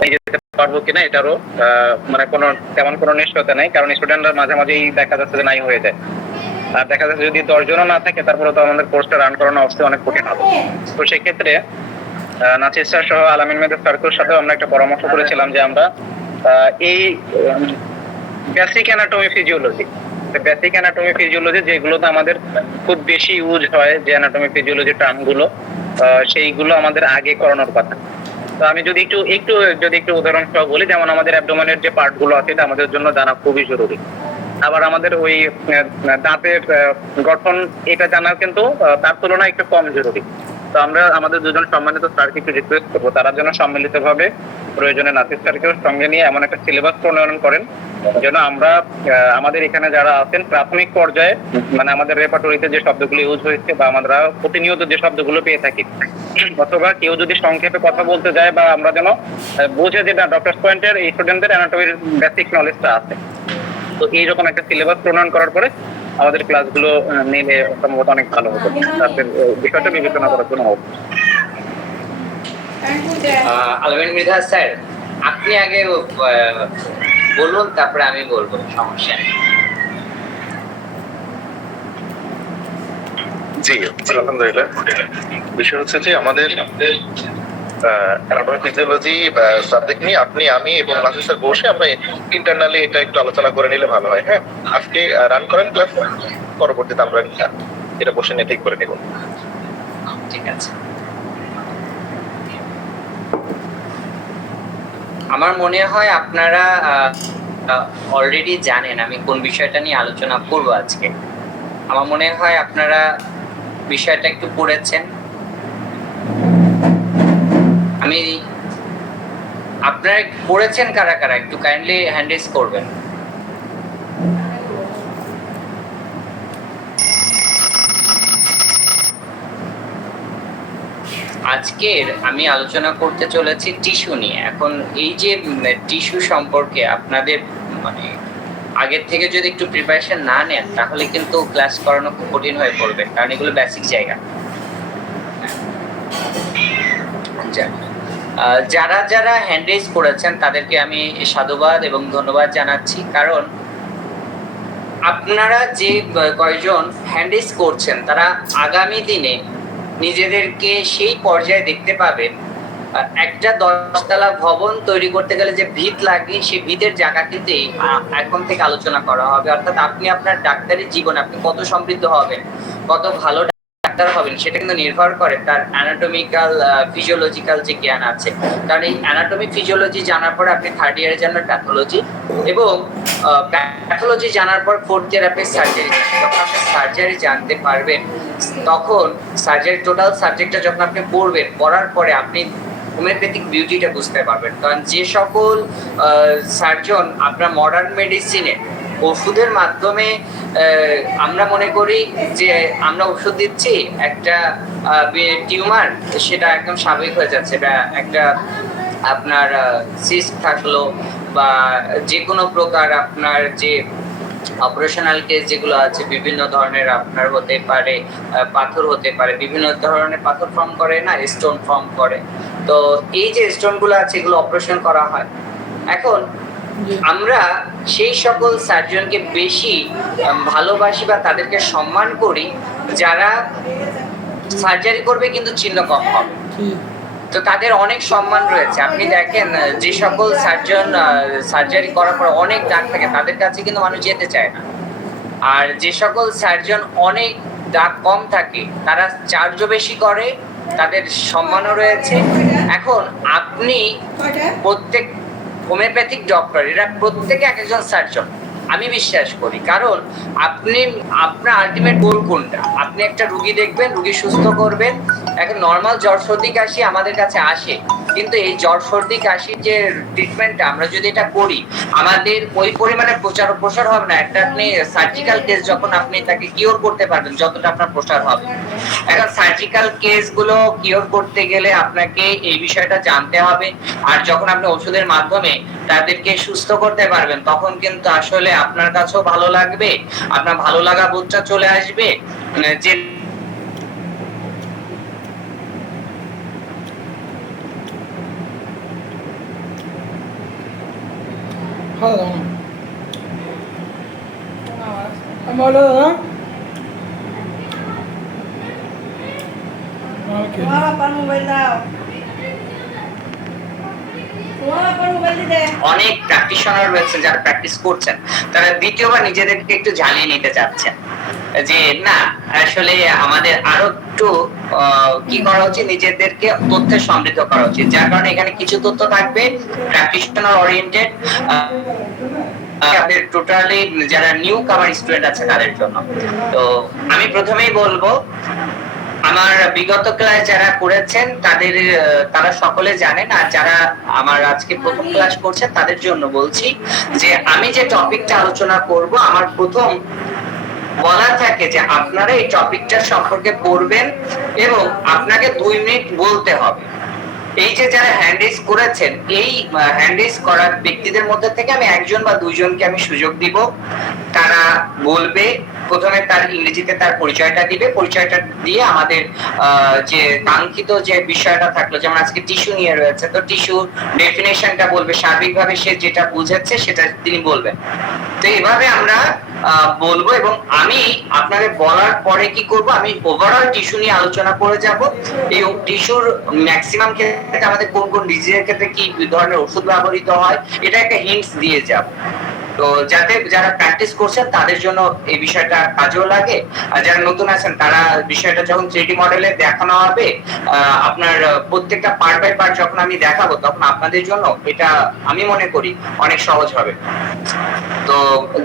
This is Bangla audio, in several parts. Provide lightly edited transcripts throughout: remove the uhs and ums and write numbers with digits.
যেতে পারবো কিনা এটারও মানে তেমন কোনো নিশ্চয়তা নেই, কারণ স্টুডেন্টরা মাঝে মাঝেই দেখা যাচ্ছে যে নাই হয়ে যায়। আর দেখা যাচ্ছে যদি 10 জনও না থাকে তারপরে তো আমাদের কোর্সটা রান করানো অবশ্যই অনেক কঠিন হবে। তো সেক্ষেত্রে নাসির স্যার সহ আলামিন মেধা সার্কেলের সাথে আমরা একটা পরামর্শ করেছিলাম যে আমরা এই বেসিক অ্যানাটমি ফিজিওলজি যেগুলোতে আমাদের খুব বেশি ইউজ হয়, যে অ্যানাটমি ফিজিওলজি টার্মগুলো, সেইগুলো আমাদের আগে করানোর কথা। তো আমি যদি একটু উদাহরণ সহ বলি, যেমন আমাদের অ্যাবডোমেনের যে পার্টগুলো আছে এটা আমাদের জন্য জানা খুবই জরুরি। আবার আমাদের ওই দাঁতের গঠন এটা জানা কিন্তু তার তুলনায় একটু কম জরুরি। তো আমরা আমাদের দুজন সম্মানিত স্যারকে একটু রিকোয়েস্ট করবো তারা যেন সম্মিলিতভাবে প্রয়োজনে নাসির স্যারকেও সঙ্গে নিয়ে এমন একটা সিলেবাস প্রণয়ন করেন যেন আমরা আমাদের এখানে যারা আছেন প্রাথমিক পর্যায়ে, মানে আমাদের রেপার্টরিতে যে শব্দগুলো ইউজ হয়েছে বা আমরা প্রতিনিয়ত যে শব্দগুলো পেয়ে থাকি, অথবা কেউ যদি সংক্ষেপে কথা বলতে যায় বা আমরা যেন বুঝে যে ডক্টর পয়েন্টের এই স্টুডেন্টদের অ্যানাটমির বেসিক নলেজটা আছে। তো এইরকম একটা সিলেবাস প্রণয়ন করার পরে আমাদের ক্লাসগুলো নিলে সম্ভবত অনেক ভালো হতো। তাদের বিষয়টা বিবেচনা করার জন্য হবে। আলামিন মৃধা স্যার, আপনি আগে বলুন, তারপরে আমি বলবো, সমস্যা নেই। জি আলহামদুলিল্লাহ। বিষয় হচ্ছে যে আমাদের অ্যানাটমি ফিজিওলজি সাবজেক্ট নিয়ে আপনি, আমি এবং নাসির স্যার বসে আমরা ইন্টারনালি এটা একটু আলোচনা করে নিলে ভালো হয়। হ্যাঁ, আজকে রান করেন ক্লাস, পরবর্তীতে আমরা এটা বসে নিয়ে ঠিক করে নেব। ঠিক আছে। আমার মনে হয় আপনারা অলরেডি জানেন আমি কোন বিষয়টা নিয়ে আলোচনা করব আজকে। আমার মনে হয় আপনারা বিষয়টা একটু পড়েছেন। আপনারা পড়েছেন কারা কারা, একটু কাইন্ডলি হ্যান্ড রেজ করবেন। আজকের আমি আলোচনা করতে চলেছি টিস্যু নিয়ে। এখন এই যে টিস্যু সম্পর্কে আপনাদের মানে আগের থেকে যদি একটু প্রিপারেশন না নেন তাহলে কিন্তু ক্লাস করানো খুব কঠিন হয়ে পড়বে, কারণ এগুলো বেসিক জায়গা। যারা যারা হ্যান্ড রেজ করেছেন তাদেরকে আমি সাধুবাদ এবং ধন্যবাদ জানাচ্ছি, কারণ আপনারা যে কয়জন হ্যান্ড রেজ করছেন তারা আগামী দিনে নিজেদেরকে সেই পর্যায়ে দেখতে পাবেন। একটা 10তলা ভবন তৈরি করতে গেলে যে ভিত লাগে সেই ভিতের জায়গা কিন্তু এখন থেকে আলোচনা করা হবে। অর্থাৎ আপনি আপনার ডাক্তারি জীবনে আপনি কত সমৃদ্ধ হবেন, কত ভালো ডাক্তার হবেন, সেটা কিন্তু নির্ভর করে তার অ্যানাটমিক্যাল ফিজিওলজিক্যাল যে জ্ঞান আছে। কারণ এই অ্যানাটমি ফিজিওলজি জানার পর আপনি 3rd ইয়ারে জানবেন প্যাথোলজি, এবং প্যাথোলজি জানার পর 4th ইয়ারে আপনি সার্জারি। যখন আপনি সার্জারি জানতে পারবেন তখন সার্জারি টোটাল সাবজেক্টটা যখন আপনি পড়ার পরে আপনি হোমিওপ্যাথিক বিউটিটা বুঝতে পারবেন। কারণ যে সকল সার্জন আপনার মডার্ন মেডিসিনে ওষুধের মাধ্যমে আমরা মনে করি যে আমরা ওষুধ দিচ্ছি একটা টিউমার সেটা একদম স্বাভাবিক হয়ে যাচ্ছে, বা একটা আপনার সিস্ট থাকলো বা যে কোনো প্রকার আপনার যে অপারেশনাল কেস যেগুলো আছে বিভিন্ন ধরনের আপনার হতে পারে, পাথর হতে পারে, বিভিন্ন ধরনের পাথর ফর্ম করে না, স্টোন ফর্ম করে। তো এই যে স্টোনগুলো আছে এগুলো অপারেশন করা হয়। এখন আমরা সেই সকল সার্জনকে বেশি ভালোবাসি বা তাদেরকে সম্মান করি যারা সার্জারি করবে কিন্তু চিহ্ন কম হবে। তো তাদের অনেক সম্মান রয়েছে। আপনি দেখেন যে সকল সার্জন সার্জারি করার পর অনেক দাগ থাকে তাদের কাছে কিন্তু মানুষ যেতে চায় না, আর যে সকল সার্জন অনেক দাগ কম থাকে তারা চার্জও বেশি করে, তাদের সম্মানও রয়েছে। এখন আপনি প্রত্যেক হোমিওপ্যাথিক ডক্টর এরা প্রত্যেকে এক একজন সার্জন আমি বিশ্বাস করি, কারণ আপনি আপনার আলটিমেট গোল কোনটা? আপনি একটা রুগী দেখবেন, রুগী সুস্থ করবেন। এখন নর্মাল জ্বর সর্দি কাশি আমাদের কাছে আসে, কিন্তু এই জ্বর সর্দি কাশির যে ট্রিটমেন্টটা আমরা যদি এটা করি আমাদের ওই পরিমাণে প্রসার হবে না। একটা আপনি সার্জিক্যাল কেস যখন আপনি তাকে কিওর করতে পারবেন যতটা আপনার প্রসার হবে। এখন সার্জিক্যাল কেস গুলো কিওর করতে গেলে আপনাকে এই বিষয়টা জানতে হবে, আর যখন আপনি ওষুধের মাধ্যমে তাদেরকে সুস্থ করতে পারবেন তখন কিন্তু আসলে আপনার কাছেও ভালো লাগবে, আপনার ভালো লাগা বোধটা চলে আসবে যে ভালো দাও না বলো দাদা মোবাইল দাও মোবাইল দে অনেক প্র্যাকটিশনার রয়েছেন যারা প্র্যাকটিস করছেন, তারা দ্বিতীয়বার নিজেদেরকে একটু ঝালিয়ে নিতে চাচ্ছেন যে না আসলে আমাদের আরো একটু কি করা উচিত, নিজেদেরকে তথ্যে সমৃদ্ধ করা উচিত। যার কারণে এখানে কিছু তথ্য থাকবে প্র্যাকটিশনার ওরিয়েন্টেড, টোটালি যারা নিউ কামার স্টুডেন্ট আছে তাদের জন্য। তো আমি প্রথমেই বলবো আমার বিগত ক্লাস যারা করেছেন তারা সকলে জানেন, আর যারা আমার আজকে প্রথম ক্লাস করছেন তাদের জন্য বলছি যে আমি যে টপিকটা আলোচনা করব আমার প্রথম বলা থাকে যে আপনারা এই টপিকটার সম্পর্কে পড়বেন এবং আপনাকে 2 মিনিট বলতে হবে। এই যে যারা হ্যান্ড রেজ করেছেন, এই হ্যান্ড রেজ করা ব্যক্তিদের মধ্যে থেকে আমি একজন বা দুইজনকে আমি সুযোগ দিব, তারা বলবে প্রথমে তার ইংরেজিতে তার পরিচয়টা দিবে, পরিচয়টা দিয়ে আমাদের যে কাঙ্ক্ষিত যে বিষয়টা থাকলো, যেমন আজকে টিস্যু নিয়ে রয়েছে, তো টিস্যু ডেফিনেশনটা বলবে, সার্বিকভাবে সে যেটা বুঝেছে সেটা তিনি বলবেন। তো এভাবে আমরা বলবো এবং আমি আপনাদের বলার পরে কি করব, আমি ওভারঅল টিস্যু নিয়ে আলোচনা করে যাব। এই টিস্যুর ম্যাক্সিমাম ক্ষেত্রে আমাদের কোন কোন ডিজিজের ক্ষেত্রে কি ধরনের ওষুধ ব্যবহৃত হয় এটা একটা হিন্টস দিয়ে যাব। তো যাতে যারা প্র্যাকটিস করছেন তাদের জন্য এই বিষয়টা কাজেও লাগে, আর যারা নতুন আছেন তারা বিষয়টা যখন 3D মডেলে দেখানো হবে, আপনার প্রত্যেকটা পার্ট বাই পার্ট যখন আমি দেখাবো তখন আপনাদের জন্য এটা আমি মনে করি অনেক সহজ হবে। তো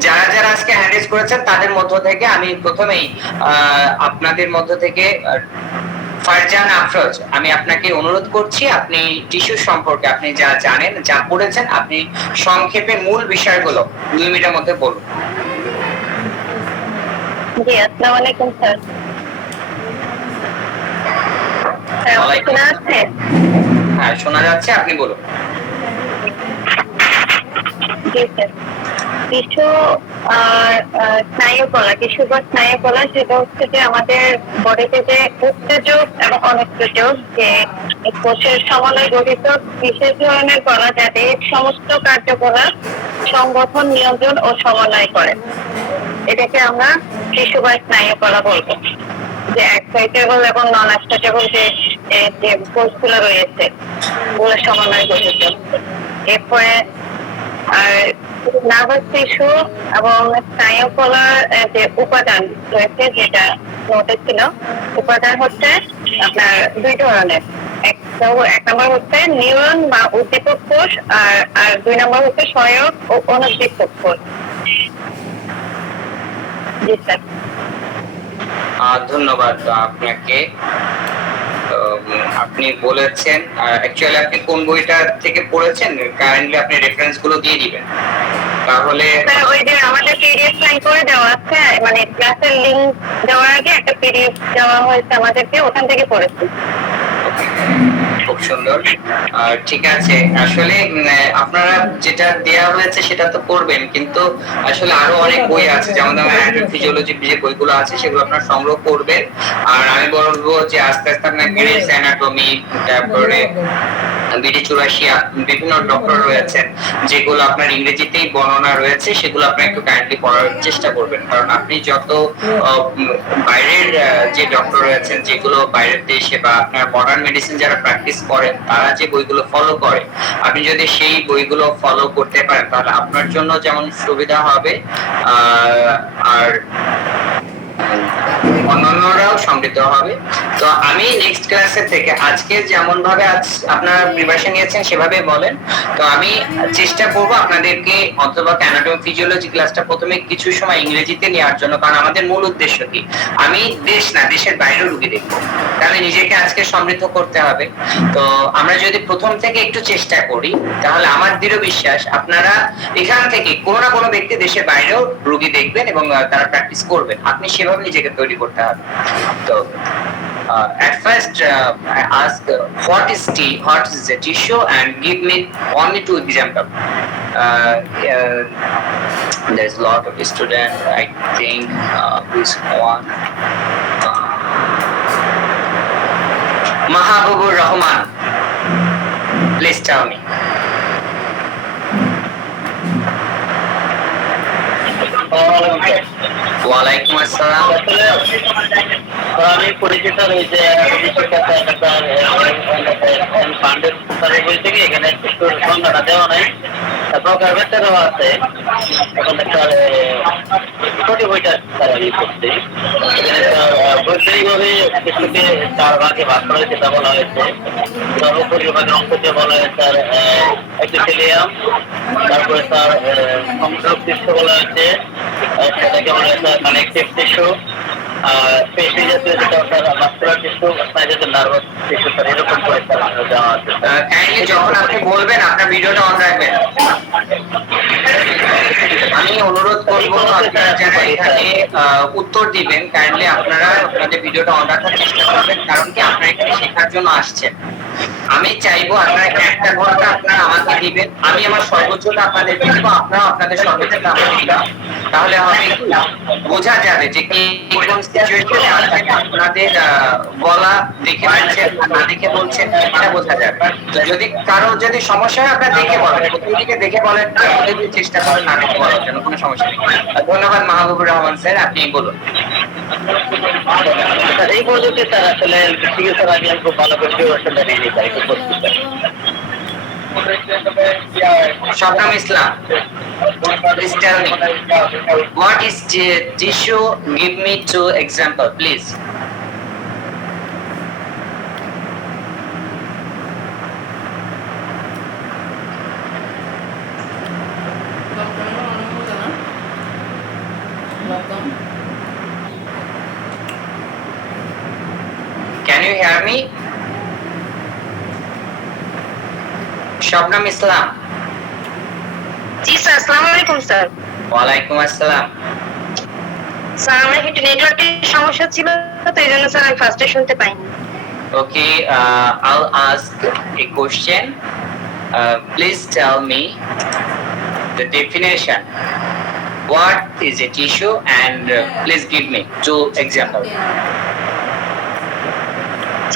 যারা যারা আজকে হ্যান্ড রেজ করেছেন তাদের মধ্য থেকে আমি প্রথমেই আপনাদের মধ্য থেকে ফারজান আফরোজ, আমি আপনাকে অনুরোধ করছি আপনি টিস্যু সম্পর্কে আপনি যা জানেন যা পড়েছেন আপনি সংক্ষেপে মূল বিষয়গুলো 2 মিনিটের মধ্যে বলুন। জি, আসসালামু আলাইকুম স্যার। শোনা যাচ্ছে? হ্যাঁ শোনা যাচ্ছে, আপনি বলুন। জি স্যার, টিস্যু আর স্নায়ুকলা, টিস্যু বা স্নায়ুকলা সেটা হচ্ছে যে আমাদের বডিতে যে উত্তেজক এবং অনুত্তেজক যে কোষের সমন্বয়ে গঠিত বিশেষ ধরনের কলা যাদের সমস্ত কার্যকলাপ সংগঠন, নিয়ন্ত্রণ ও সমন্বয় করে, এটাকে আমরা টিস্যু বা স্নায়ুকলা বলবো। যে এক্সাইটেবল এবং নন এক্সাইটেবল যে কোষগুলো রয়েছে ওগুলো সমন্বয় গঠিত। এরপরে আর নার্ভাস টিস্যু এবং স্নায়ুকলার যে উপাদান রয়েছে, যেটা নোটে ছিল, উপাদান হচ্ছে আপনার 2 ধরনের। এক নম্বর হচ্ছে নিউরন বা উদ্দীপক কোষ, আর 2 নম্বর হচ্ছে সহায়ক ও অনুদ্দীপক কোষ। জি স্যার। ধন্যবাদ আপনাকে। আপনি বলেছেন অ্যাকচুয়ালি আপনি কোন বইটা থেকে পড়েছেন, কাইন্ডলি আপনি রেফারেন্স গুলো দিয়ে দিবেন তাহলে। স্যার ওই যে আমাদের পিডিএফ লাইন করে দেওয়া আছে, মানে ক্লাসের লিংক দেওয়ার আগে একটা পিডিএফ দেওয়া হয়েছে আমাদেরকে, ওখান থেকে পড়েছি। খুব সুন্দর। ঠিক আছে, আসলে আপনারা যেটা দেয়া হয়েছে সেটা তো করবেন, কিন্তু আসলে আরো অনেক বই আছে, যেমন অ্যানাটমি ফিজিওলজি যে বইগুলো আছে সেগুলো আপনারা সংগ্রহ করবেন। আর আমি বলবো যে আস্তে আস্তে আপনার গ্রেস অ্যানাটমি, তারপরে বিডি 84 বিভিন্ন ডক্টর রয়েছেন যেগুলো আপনার ইংরেজিতেই বর্ণনা রয়েছে, সেগুলো আপনি একটু কাইন্ডলি পড়ার চেষ্টা করবেন। কারণ আপনি যত বাইরের যে ডক্টর রয়েছেন যেগুলো বাইরের দেশে বা আপনার মডার্ন মেডিসিন যারা প্র্যাকটিস করেন তারা যে বইগুলো ফলো করে, আপনি যদি সেই বইগুলো ফলো করতে পারেন তাহলে আপনার জন্য যেমন সুবিধা হবে আর অন্যান্যরাও সমৃদ্ধ হবে। তো আমি নেক্সট ক্লাসে থেকে আজকে যেমন ভাবে আপনারা প্রিপারেশন নিয়েছেন সেভাবে বলেন। তো আমি চেষ্টা করব আপনাদেরকে অথবা অ্যানাটমি ফিজিওলজি ক্লাসটা প্রথমে কিছু সময় ইংরেজিতে নেওয়ার জন্য, কারণ আমাদের মূল উদ্দেশ্য কি, আমি দেশ না দেশের বাইরেও রুগী দেখবো, তাহলে নিজেকে আজকে সমৃদ্ধ করতে হবে। তো আমরা যদি প্রথম থেকে একটু চেষ্টা করি তাহলে আমার দৃঢ় বিশ্বাস আপনারা এখান থেকে কোনো না কোনো ব্যক্তি দেশের বাইরেও রুগী দেখবেন এবং তারা প্র্যাকটিস করবেন। আপনি সেভাবে নিজেকে তৈরি করতে হবে। তো at first I ask what is the tissue and give me only 2 examples. There's a lot of students, I think this one Mahabubur Rahman, please tell me. ওয়ালাইকুম আসসালাম। আসলে আমি পরিচিত রয়েছে ফান্ডের বই থেকে এখানে একটু সংখ্যাটা দেওয়া নাই, তারপর গার্মেন্টেরও আছে। এখন একটা ছোট বইটা তারা ইয়ে করছে, এখানে বৈজ্ঞানিকভাবে কিছুকে 4 ভাগে ভাগ করা হয়েছে, তা বলা হয়েছে। সর্বোপরি ভাগের অঙ্কতে বলা হয়েছে স্যার এপিথেলিয়াম, তারপরে স্যার সংযোগ টিস্যু বলা হয়েছে, সেটাকে বলা হয়েছে কানেকটিভ টিস্যু, পেশি জাতীয় যেটা স্যার মাস্কুলার টিস্যু, স্নায়ুজাতীয় নার্ভাস টিস্যু, স্যার এরকম করে স্যার দেওয়া আছে। কাইন্ডলি যখন আপনি বলবেন আপনার ভিডিওটা অন রাখবেন। আমি অনুরোধ করবো আপনারা যারা এখানে উত্তর দিবেন কাইন্ডলি আপনারা আপনাদের ভিডিওটা অন রাখার চেষ্টা করবেন, কারণ কি আপনারা এখানে শেখার জন্য আসছেন। আমি চাইবো আপনারা 1 ঘন্টা আপনারা আমাকে দিবেন, আমি আমার সর্বোচ্চটা আপনাদেরকে দিব, আপনারা আপনাদের সর্বোচ্চটা আমাকে দিবেন। তাহলে হবে কি বোঝা যাবে যে কি কোন সিচুয়েশনে আপনাদের বলা দেখে বলছেন না দেখে বলছেন এটা বোঝা যাবে। যদি কারো যদি সমস্যা হয় আপনারা দেখে বলেন, প্রথম দিকে দেখে বলেন, যদি চেষ্টা করেন না দেখে বলার জন্য, কোনো সমস্যা নেই। ধন্যবাদ মাহবুবুর রহমান স্যার, আপনি বলুন। এই পদ্ধতি স্যার আসলে চিকিৎসার আগে আমি খুব ভালো করে প্রিপারেশন নিয়ে নিই স্যার, একটু করছি sir. Shabnam Islam, please tell me what is tissue? Give me 2 example, please. Can you hear me? Shabnam Islam. G sir, আসসালামু আলাইকুম স্যার। ওয়ালাইকুম আসসালাম। স্যার আমার একটু নেটওয়ার্কের সমস্যা ছিল, তো এই জন্য স্যার আমি ফার্স্টে শুনতে পাইনি। Okay, I'll ask a question. Please tell me the definition. What is a tissue? And please give me 2 examples.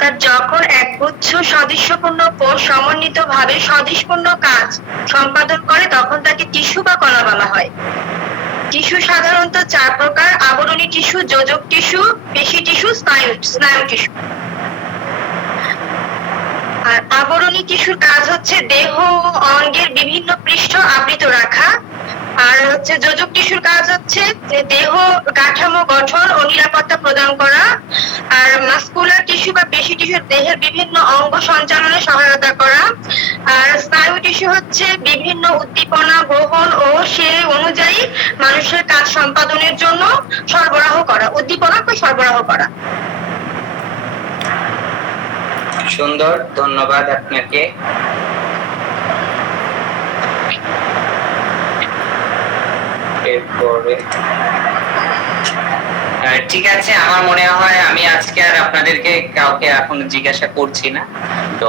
Sir, যখন একগুচ্ছ সদৃশ্যপূর্ণ কোষ সমন্বিতভাবে সদৃশপূর্ণ কাজ সম্পাদন করে তখন তাকে টিস্যু বা কণা বলা হয়। টিস্যু সাধারণত 4 প্রকার: আবরণী টিস্যু, যোজক টিস্যু, পেশি টিস্যু, স্নায়ু টিস্যু। আর আবরণী টিস্যুর কাজ হচ্ছে দেহ ও অঙ্গের বিভিন্ন পৃষ্ঠ আবৃত রাখা। আর হচ্ছে যোজক টিস্যুর কাজ হচ্ছে যে দেহ কাঠামো গঠন ও নিরাপত্তা প্রদান করা। আর মাস্কুলার টিস্যু বা পেশি টিস্যু দেহের বিভিন্ন অঙ্গ সঞ্চালনে সহায়তা করা। আর স্নায়ু টিস্যু হচ্ছে বিভিন্ন উদ্দীপনা গ্রহণ ও সেই অনুযায়ী মানুষের কাজ সম্পাদনের জন্য সরবরাহ করা, উদ্দীপনাকে সরবরাহ করা। সুন্দর, ধন্যবাদ আপনাকে। এরপরে ঠিক আছে, আমার মনে হয় আমি আজকে আর আপনাদেরকে কাউকে এখন জিজ্ঞাসা করছি না। তো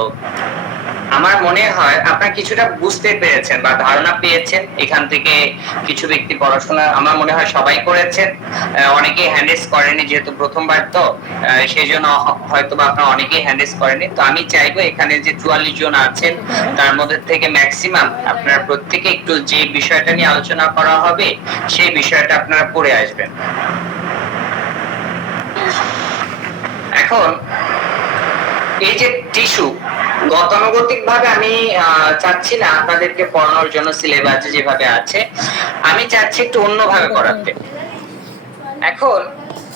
আমার মনে হয় আপনারা কিছুটা বুঝতে পেরেছেন বা ধারণা পেয়েছেন। এখান থেকে কিছু ব্যক্তি পড়াশোনা আমার মনে হয় সবাই করেছেন, অনেকেই হ্যান্ডেস করেনি, যেহেতু প্রথমবার তো সেই জন্য হয়তো বা আপনারা অনেকেই হ্যান্ডেস করেনি। তো আমি চাইবো এখানে যে 44 জন আছেন তার মধ্যে থেকে ম্যাক্সিমাম আপনারা প্রত্যেকে একটু যে বিষয়টা নিয়ে আলোচনা করা হবে সেই বিষয়টা আপনারা পড়ে আসবেন। এখন এই যে টিস্যু গতানুগতিক ভাবে আমি চাচ্ছি না আপনাদেরকে পড়ানোর জন্য সিলেবাসে যেভাবে আছে, আমি চাচ্ছি একটু অন্যভাবে করাতে। এখন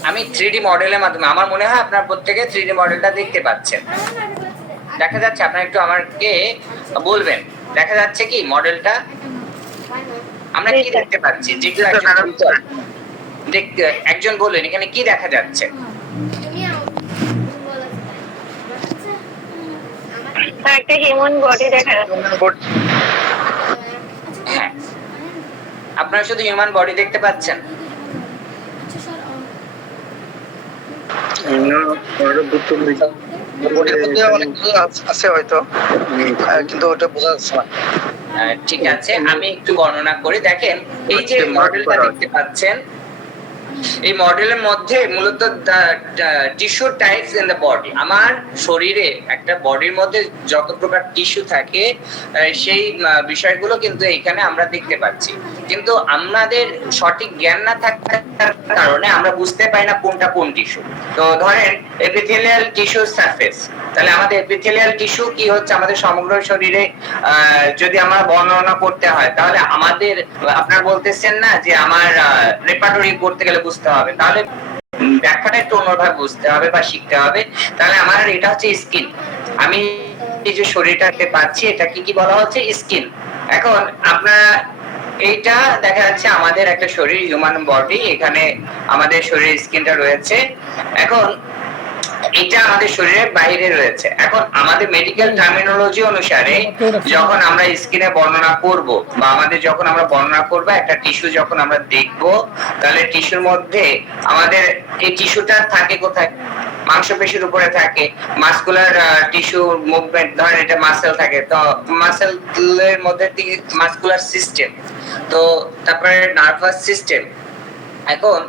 আমি 3D মডেলের মাধ্যমে, আমার মনে হয় আপনারা প্রত্যেকে 3D মডেলটা দেখতে পাচ্ছেন, দেখা যাচ্ছে? আপনারা একটু আমাকে বলবেন দেখা যাচ্ছে কি মডেলটা? আমরা কি দেখতে পাচ্ছি? একজন বললেন এখানে কি দেখা যাচ্ছে? একটা হিউম্যান বডি দেখা যাচ্ছে। হ্যাঁ, আপনারা শুধু হিউম্যান বডি দেখতে পাচ্ছেন? আছে হয়তো, কিন্তু ওটা বোঝা যাচ্ছে না। ঠিক আছে, আমি একটু বর্ণনা করি। দেখেন এই যে মডেলটা দেখতে পাচ্ছেন, এই মডেলের মধ্যে মূলত tissue types in the body, আমার শরীরে একটা বডির মধ্যে যত প্রকার টিস্যু থাকে সেই বিষয়গুলো কিন্তু এখানে আমরা দেখতে পাচ্ছি। কিন্তু আমাদের সঠিক জ্ঞান না থাকার কারণে আমরা বুঝতে পারি না কোনটা কোন টিস্যু। তো ধরেন এপিথেলিয়াল টিস্যু সারফেস, তাহলে আমাদের এপিথেলিয়াল টিস্যু কি হচ্ছে আমাদের সমগ্র শরীরে যদি আমরা বর্ণনা করতে হয়, তাহলে আমাদের আপনারা বলতেছেন না যে আমার রেপার্টরি করতে গেলে বুঝতে হবে, তাহলে ব্যাখ্যাটা একটু অন্যভাবে বুঝতে হবে বা শিখতে হবে। তাহলে আমার এটা হচ্ছে স্কিন, আমি এই যে শরীরটাকে পাচ্ছি এটা কি বলা হচ্ছে স্কিন। এখন আপনারা এইটা দেখা যাচ্ছে আমাদের একটা শরীর, হিউম্যান বডি, এখানে আমাদের শরীরের স্কিনটা রয়েছে। এখন এটা আমাদের শরীরের বাইরে রয়েছে। এখন আমাদের মেডিকেল টার্মিনোলজি অনুসারে যখন আমরা স্কিনে বর্ণনা করব বা আমাদের যখন আমরা বর্ণনা করব একটা টিস্যু যখন আমরা দেখব, তাহলে টিস্যুর মধ্যে আমাদের এই টিস্যুটা থাকে কোথায়? মাংসপেশির উপরে থাকে। মাসকুলার টিস্যু মুভমেন্ট, ধরেন এটা মাসেল থাকে, তো মাসেলের মধ্যে মাসকুলার সিস্টেম, তো তারপরে নার্ভাস সিস্টেম। এখন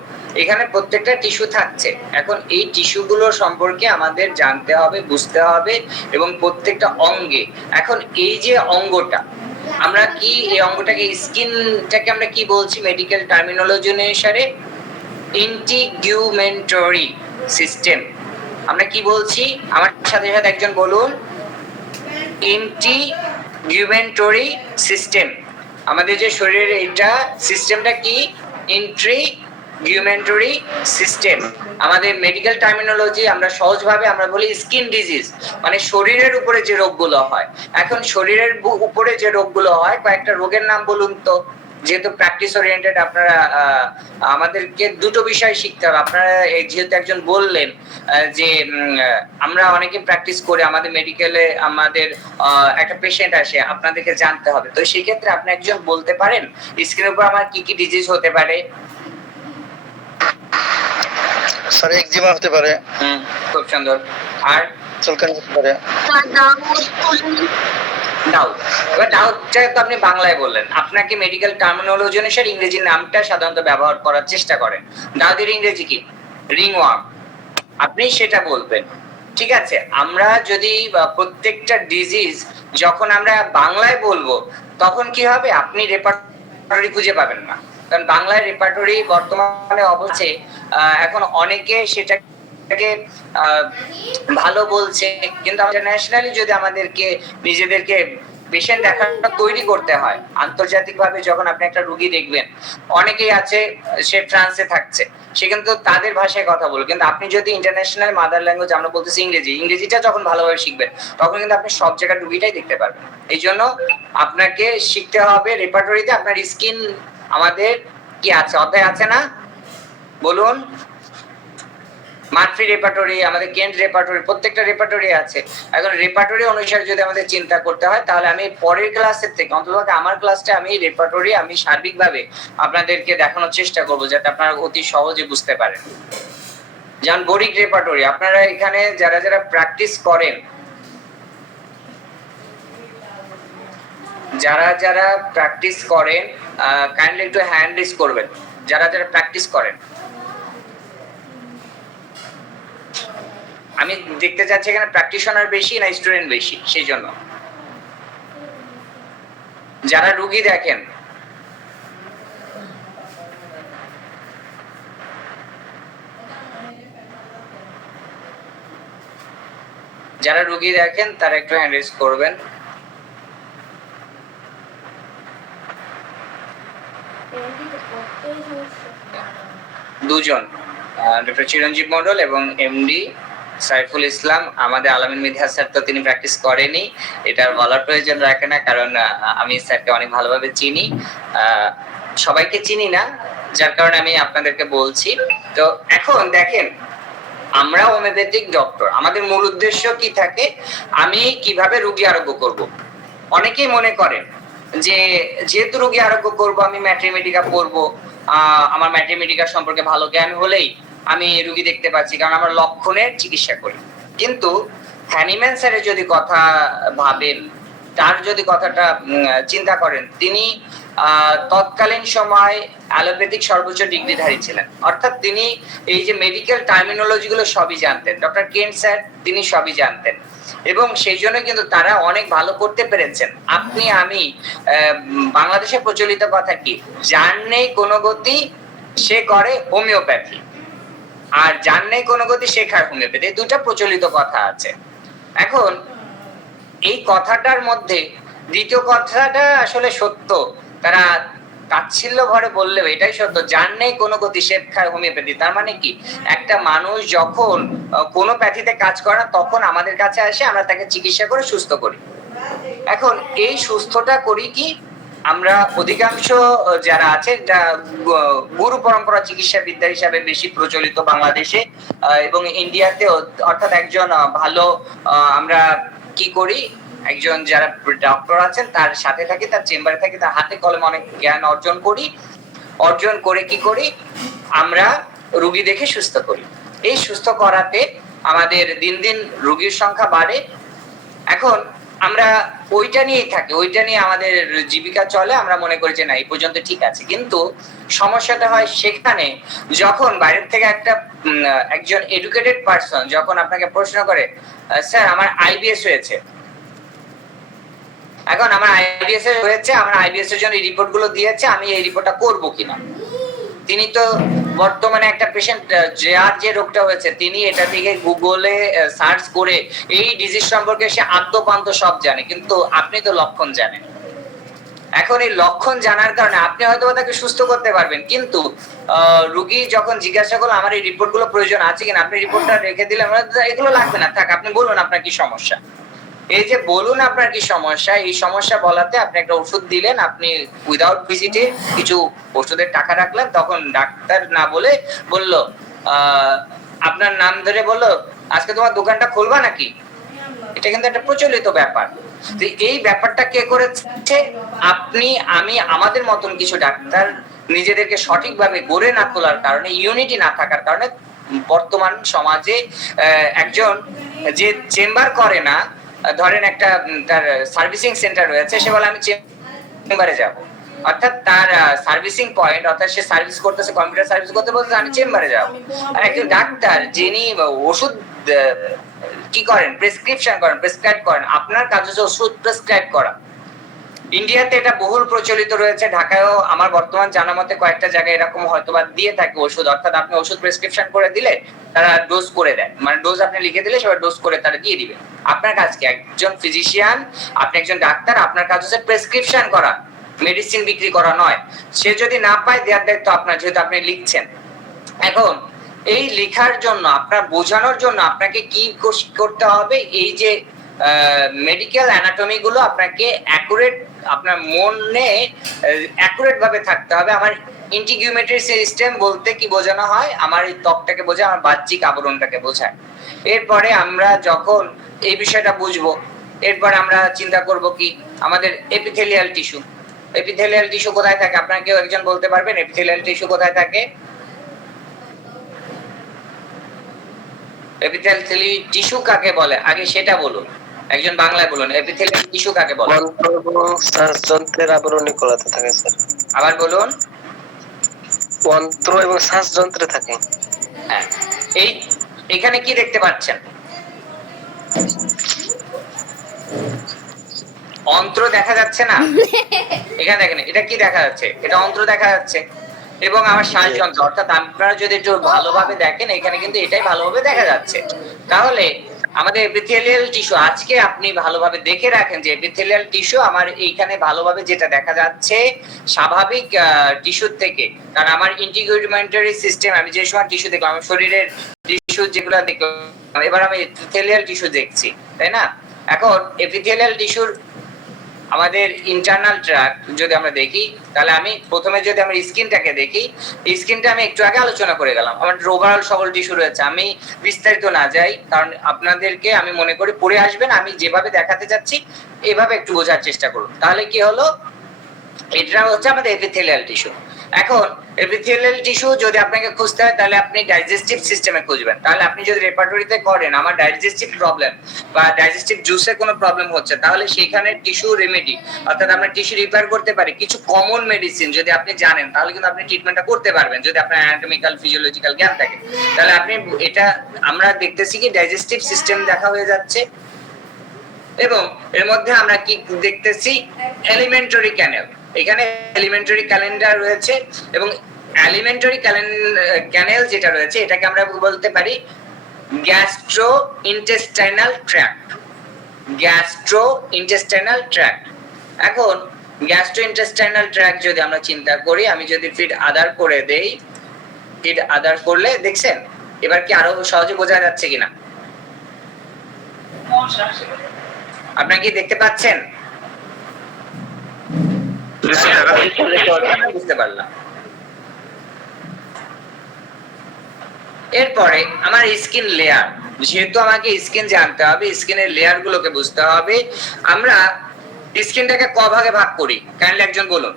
এখানে প্রত্যেকটা টিস্যু থাকছে। এখন এই টিস্যুগুলো সম্পর্কে আমাদের জানতে হবে, বুঝতে হবে, এবং প্রত্যেকটা অঙ্গে, এখন এই যে অঙ্গটা আমরা কি, এই অঙ্গটাকে স্কিনটাকে আমরা কি বলছি মেডিকেল টার্মিনোলজি অনুসারে? Integumentary system. আমরা কি বলছি? আমার সাথে সাথে একজন বলুন, ইন্টিগুমেন্টারি সিস্টেম। আমাদের যে শরীরের এটা সিস্টেমটা কি? Integumentary system. আমাদের মেডিকেল টার্মিনোলজি আমরা সহজভাবে আমরা বলি স্কিন ডিজিজ, মানে শরীরের উপরে যে রোগগুলো হয়। এখন শরীরের উপরে যে রোগগুলো হয়, কয়েকটা রোগের নাম বলুন তো, যেহেতু প্র্যাকটিস ওরিয়েন্টেড আপনারা, আমাদেরকে দুটো বিষয় শিখতে হবে। আপনারা যেহেতু একজন বললেন যে আমরা অনেকে প্র্যাকটিস করে, আমাদের মেডিকেলে আমাদের একটা পেশেন্ট আসে, আপনাদেরকে জানতে হবে। তো সেই ক্ষেত্রে আপনি একজন বলতে পারেন স্কিনের উপর আমার কি কি ডিজিজ হতে পারে? স্যার একজিমা হতে পারে, খুব সুন্দর। আর চুলকানি হতে পারে, ডাউট। এবার ডাউটটা তো আপনি বাংলায় বললেন, আপনাকে মেডিকেল টার্মিনোলজি অনুসারে ইংরেজি নামটা সাধারণত ব্যবহার করার চেষ্টা করেন। ডাউটের ইংরেজি কি? রিংওয়ার্ম। আপনি সেটা বলবেন, ঠিক আছে? আমরা যদি প্রত্যেকটা ডিজিজ যখন আমরা বাংলায় বলবো, তখন কি হবে? আপনি রেপার্টরি খুঁজে পাবেন না, কারণ বাংলায় রেপার্টরি বর্তমানে অবশ্যই এখন অনেকে সেটাকে ভালো বলছে, কিন্তু ইন্টারন্যাশনালি যদি আমাদেরকে নিজেদেরকে পেশেন্ট দেখাটা তৈরি করতে হয়, আন্তর্জাতিকভাবে যখন আপনি একটা রোগী দেখবেন, অনেকেই আছে সে ফ্রান্সে থাকছে, সে কিন্তু তাদের ভাষায় কথা বলবে, কিন্তু আপনি যদি ইন্টারন্যাশনাল মাদার ল্যাঙ্গুয়েজ, আমরা বলতেছি ইংরেজিটা যখন ভালোভাবে শিখবেন, তখন কিন্তু আপনি সব জায়গায় রোগীটাই দেখতে পারবেন। এই জন্য আপনাকে শিখতে হবে রেপার্টরিতে। আপনার স্কিন আমাদের কি আছে, অধ্যায় আছে না? বলুন। মার্ফি রেপার্টরি, আমাদের কেন্ট রেপার্টরি, প্রত্যেকটা রেপার্টরি আছে। এখন রেপার্টরি অনুসারে যদি আমাদের চিন্তা করতে হয়, তাহলে আমি পরের ক্লাসের থেকে, অন্তত আমার ক্লাসটা আমি রেপার্টরি আমি সার্বিকভাবে আপনাদেরকে দেখানোর চেষ্টা করব, যাতে আপনারা অতি সহজে বুঝতে পারেন। যেমন বোরিক রেপার্টরি, আপনারা এখানে যারা যারা প্র্যাকটিস করেন, কাইন্ডলি একটু হ্যান্ড রেজ করবেন যারা যারা প্র্যাকটিস করেন। আমি দেখতে চাচ্ছি এখানে প্র্যাকটিশনার বেশি না স্টুডেন্ট বেশি, সেই জন্য। যারা রোগী দেখেন, তারা একটু হ্যান্ড রেজ করবেন। দুজন, ডক্টর চিরঞ্জীব মণ্ডল এবং এমডি সাইফুল ইসলাম। আমাদের আলামিন মিডিয়া স্যার তো তিনি প্র্যাকটিস করেনি, এটা বলার প্রয়োজন রাখে না, কারণ আমি স্যারকে অনেক ভালোভাবে চিনি, সবাইকে চিনি না, যার কারণে আমি আপনাদেরকে বলছি। তো এখন দেখেন, আমরা হোমিওপ্যাথিক ডক্টর, আমাদের মূল উদ্দেশ্য কি থাকে? আমি কিভাবে রোগী আরোগ্য করব। অনেকেই মনে করেন যে যেহেতু রোগী আরোগ্য করব, আমি ম্যাট্রিমেডিকা পড়বো, আমার ম্যাট্রিমেডিকা সম্পর্কে ভালো জ্ঞান হলেই আমি রোগী দেখতে পাচ্ছি, কারণ আমার লক্ষণের চিকিৎসা করি। কিন্তু হ্যানিম্যান স্যারের যদি কথা ভাবেন, তার যদি কথাটা চিন্তা করেন, তিনি তৎকালীন সময় অ্যালোপ্যাথিক সর্বোচ্চ ডিগ্রিধারী ছিলেন, অর্থাৎ তিনি এই যে মেডিকেল টার্মিনোলজি গুলো সবই জানতেন। ডক্টর কেন স্যার তিনি সবই জানতেন, এবং সেই জন্য কিন্তু তারা অনেক ভালো করতে পেরেছেন। আপনি আমি বাংলাদেশে প্রচলিত কথা কি, যার নেই কোনো গতি সে করে হোমিওপ্যাথি, আর যার নেই কোনো গতি সে খায় হোমিওপ্যাথি, দুটা প্রচলিত কথা আছে। এখন এই কথাটার মধ্যে দ্বিতীয় কথাটা আসলে সত্য, তারা তাচ্ছিল্য ভরে বললেও এটাই সত্য, যার নেই কোনো গতি সে খায় হোমিওপ্যাথি। তার মানে কি, একটা মানুষ যখন কোনো প্যাথিতে কাজ করে না তখন আমাদের কাছে আসে, আমরা তাকে চিকিৎসা করে সুস্থ করি। এখন এই সুস্থটা করি কি আমরা, অধিকাংশ যারা আছে গুরু পরম্পরা চিকিৎসা বিদ্যা হিসাবে বেশি প্রচলিত বাংলাদেশে এবং ইন্ডিয়াতে, অর্থাৎ একজন ভালো আমরা কি করি, একজন যারা ডক্টর আছেন তার সাথে থাকি, তার চেম্বারে থাকি, তার হাতে কলমে অনেক জ্ঞান অর্জন করি, অর্জন করে কি করি আমরা রোগী দেখে সুস্থ করি। এই সুস্থ করাতে আমাদের দিন দিন রোগীর সংখ্যা বাড়ে। এখন আমরা ওইটা নিয়েই থাকি, ওইটা নিয়ে আমাদের জীবিকা চলে, আমরা মনে করি যে না এই পর্যন্ত ঠিক আছে। কিন্তু সমস্যাটা হয় সেখানে যখন বাইরের থেকে একজন এডুকেটেড পারসন যখন আপনাকে প্রশ্ন করে, স্যার আমার আইবিএস হয়েছে, এখন আমার আইবিএস হয়েছে, আমার আইবিএস এর জন্য এই রিপোর্ট গুলো দিয়েছে, আমি এই রিপোর্টটা করবো কিনা। তিনি তো বর্তমানে একটা পেশেন্ট যার যে রোগটা হয়েছে তিনি এটা থেকে গুগলে সার্চ করে এই ডিজিজ সম্পর্কে সে আদ্যপান্ত সব জানে, কিন্তু আপনি তো লক্ষণ জানেন। এখন এই লক্ষণ জানার কারণে আপনি হয়তো তাকে সুস্থ করতে পারবেন, কিন্তু রোগী যখন জিজ্ঞাসা করলো আমার এই রিপোর্ট গুলো প্রয়োজন আছে কিনা, আপনি রিপোর্টটা রেখে দিলেন, এগুলো লাগবে না, থাক আপনি বলুন আপনার কি সমস্যা। এই যে বলুন আপনার কি সমস্যা, এই সমস্যা বলাতে আপনি একটা ওষুধ দিলেন, আপনি উইদাউট ভিজিটে কিছু ওষুধের টাকা রাখলেন, তখন ডাক্তার না বলে বললো আপনার নাম ধরে বললো আজকে তোমার দোকানটা খুলবা নাকি। এটা কিন্তু একটা প্রচলিত ব্যাপার। তো এই ব্যাপারটা কে করেছে, আপনি আমি, আমাদের মতন কিছু ডাক্তার নিজেদেরকে সঠিকভাবে গড়ে না তোলার কারণে, ইউনিটি না থাকার কারণে বর্তমান সমাজে একজন যে চেম্বার করে না, ধরেন একটা তার সার্ভিসিং সেন্টার রয়েছে, সে বলে আমি চেম্বারে যাব, অর্থাৎ তার সার্ভিসিং পয়েন্ট, অর্থাৎ সে সার্ভিস করতেছে, কম্পিউটার সার্ভিস করতে বলতে আমি চেম্বারে যাব। আর একজন ডাক্তার যিনি ওষুধ কি করেন, প্রেসক্রিপশন করেন, প্রেসক্রাইব করেন, আপনার কাজ হচ্ছে ওষুধ প্রেসক্রাইব করা। ইন্ডিয়াতে এটা বহুল প্রচলিত রয়েছে, ঢাকায়ও আমার বর্তমান জানা মতে কয়েকটা জায়গায় এরকম হয়তোবা দিয়ে থাকে ওষুধ, অর্থাৎ আপনি ওষুধ প্রেসক্রিপশন করে দিলে তারা ডোজ করে দেয়, মানে ডোজ আপনি লিখে দিলে সবাই ডোজ করে তারা দিয়ে দিবে। আপনার কাজ কি, একজন ফিজিশিয়ান, আপনি একজন ডাক্তার, আপনার কাজ হচ্ছে প্রেসক্রিপশন করা, মেডিসিন বিক্রি করা নয়। সে যদি না পায় দেওয়ার দায়িত্ব আপনার, যেহেতু আপনি লিখছেন। এখন এই লেখার জন্য, আপনার বোঝানোর জন্য আপনাকে কি করতে হবে, এই যে মেডিকেল অ্যানাটমি গুলো আপনাকে অ্যাকুরেট, আপনার মনে অ্যাকুরেট ভাবে থাকতে হবে। আমার ইন্টিগুমেটরি সিস্টেম বলতে কি বোঝানো হয়, আমার এই ত্বকটাকে বোঝায়, আমার বাহ্যিক আবরণটাকে বোঝায়। এরপরে আমরা যখন এই বিষয়টা বুঝবো, এরপরে আমরা চিন্তা করব কি আমাদের এপিথেলিয়াল টিস্যু। এপিথেলিয়াল টিস্যু কোথায় থাকে, আপনারা কেউ একজন বলতে পারবেন এপিথেলিয়াল টিস্যু কোথায় থাকে? এপিথেলিয়াল টিস্যু কাকে বলে আগে সেটা বলুন, একজন বাংলায় বলুন, এপিথেলিয়াল টিস্যু কাকে বলে? শ্বাসযন্ত্রের আবরণী কলাতে থাকে স্যার। আবার বলুন। অন্ত্র এবং শ্বাসযন্ত্রে থাকে। হ্যাঁ, এই এখানে কি দেখতে পাচ্ছেন? অন্ত্র দেখা যাচ্ছে না? এখানে দেখেন, এটা কি দেখা যাচ্ছে? এটা অন্ত্র দেখা যাচ্ছে এবং আমার শ্বাসযন্ত্র, অর্থাৎ আপনারা যদি একটু ভালোভাবে দেখেন এখানে কিন্তু এটাই ভালোভাবে দেখা যাচ্ছে। তাহলে আমাদের এপিথেলিয়াল টিস্যু, আজকে আপনি ভালোভাবে দেখে রাখেন যে এপিথেলিয়াল টিস্যু আমার এইখানে ভালোভাবে যেটা দেখা যাচ্ছে স্বাভাবিক টিস্যুর থেকে, কারণ আমার ইন্টিগুমেন্টারি সিস্টেম, আমি যে সময় টিস্যু দেখলাম, আমার শরীরের টিস্যু যেগুলো দেখলাম, এবার আমি এপিথেলিয়াল টিস্যু দেখছি, তাই না? এখন এপিথেলিয়াল টিস্যুর আমাদের ইন্টারনাল ট্র্যাক্ট যদি আমরা দেখি, তাহলে আমি প্রথমে যদি আমার স্কিনটাকে দেখি, স্কিনটা আমি একটু আগে আলোচনা করে গেলাম, আমার ওভারঅল সকল টিস্যু রয়েছে। আমি বিস্তারিত না যাই, কারণ আপনাদেরকে আমি মনে করি পড়ে আসবেন, আমি যেভাবে দেখাতে যাচ্ছি এভাবে একটু বোঝার চেষ্টা করুন। তাহলে কি হলো, এটা হচ্ছে আমাদের এপিথেলিয়াল টিস্যু। এখন এপিথেলিয়াল টিস্যু যদি আপনাকে খুঁজতে হয় তাহলে আপনি ডাইজেস্টিভ সিস্টেমে খুঁজবেন। তাহলে আপনি যদি রেপার্টরিতে করেন আমার ডাইজেস্টিভ প্রবলেম বা ডাইজেস্টিভ জুসে কোনো প্রবলেম হচ্ছে, তাহলে সেখানে টিস্যু রেমেডি অর্থাৎ আমরা টিস্যু রিপেয়ার করতে পারি কিছু কমন মেডিসিন যদি আপনি জানেন, তাহলে কিন্তু আপনি ট্রিটমেন্টটা করতে পারবেন যদি আপনার অ্যানাটমিক্যাল ফিজিওলজিক্যাল জ্ঞান থাকে। তাহলে আপনি এটা আমরা দেখতেছি কি ডাইজেস্টিভ সিস্টেম দেখা হয়ে যাচ্ছে, এবং এর মধ্যে আমরা কি দেখতেছি এলিমেন্টারি ক্যানেল। এখানে এলিমেন্টারি ক্যালেন্ডার রয়েছে এবং এলিমেন্টারি ক্যানেল যেটা রয়েছে এটাকে আমরা বলতে পারি gastro intestinal tract. Gastro intestinal tract. এখন গ্যাস্ট্রো ইন্টেস্টাইনাল ট্র্যাক্ট যদি আমরা চিন্তা করি, আমি যদি ফিড আদার করে দেই, ফিড আদার করলে দেখছেন এবার কি আরো সহজে বোঝা যাচ্ছে কিনা? আপনারা কি দেখতে পাচ্ছেন? বুঝতে পারলাম। এরপরে আমার স্কিন লেয়ার, যেহেতু আমাকে স্কিন জানতে হবে, স্কিনের লেয়ার গুলোকে বুঝতে হবে। আমরা স্কিনটাকে ক ভাগে ভাগ করি কাইন্ডলি একজন বলুন।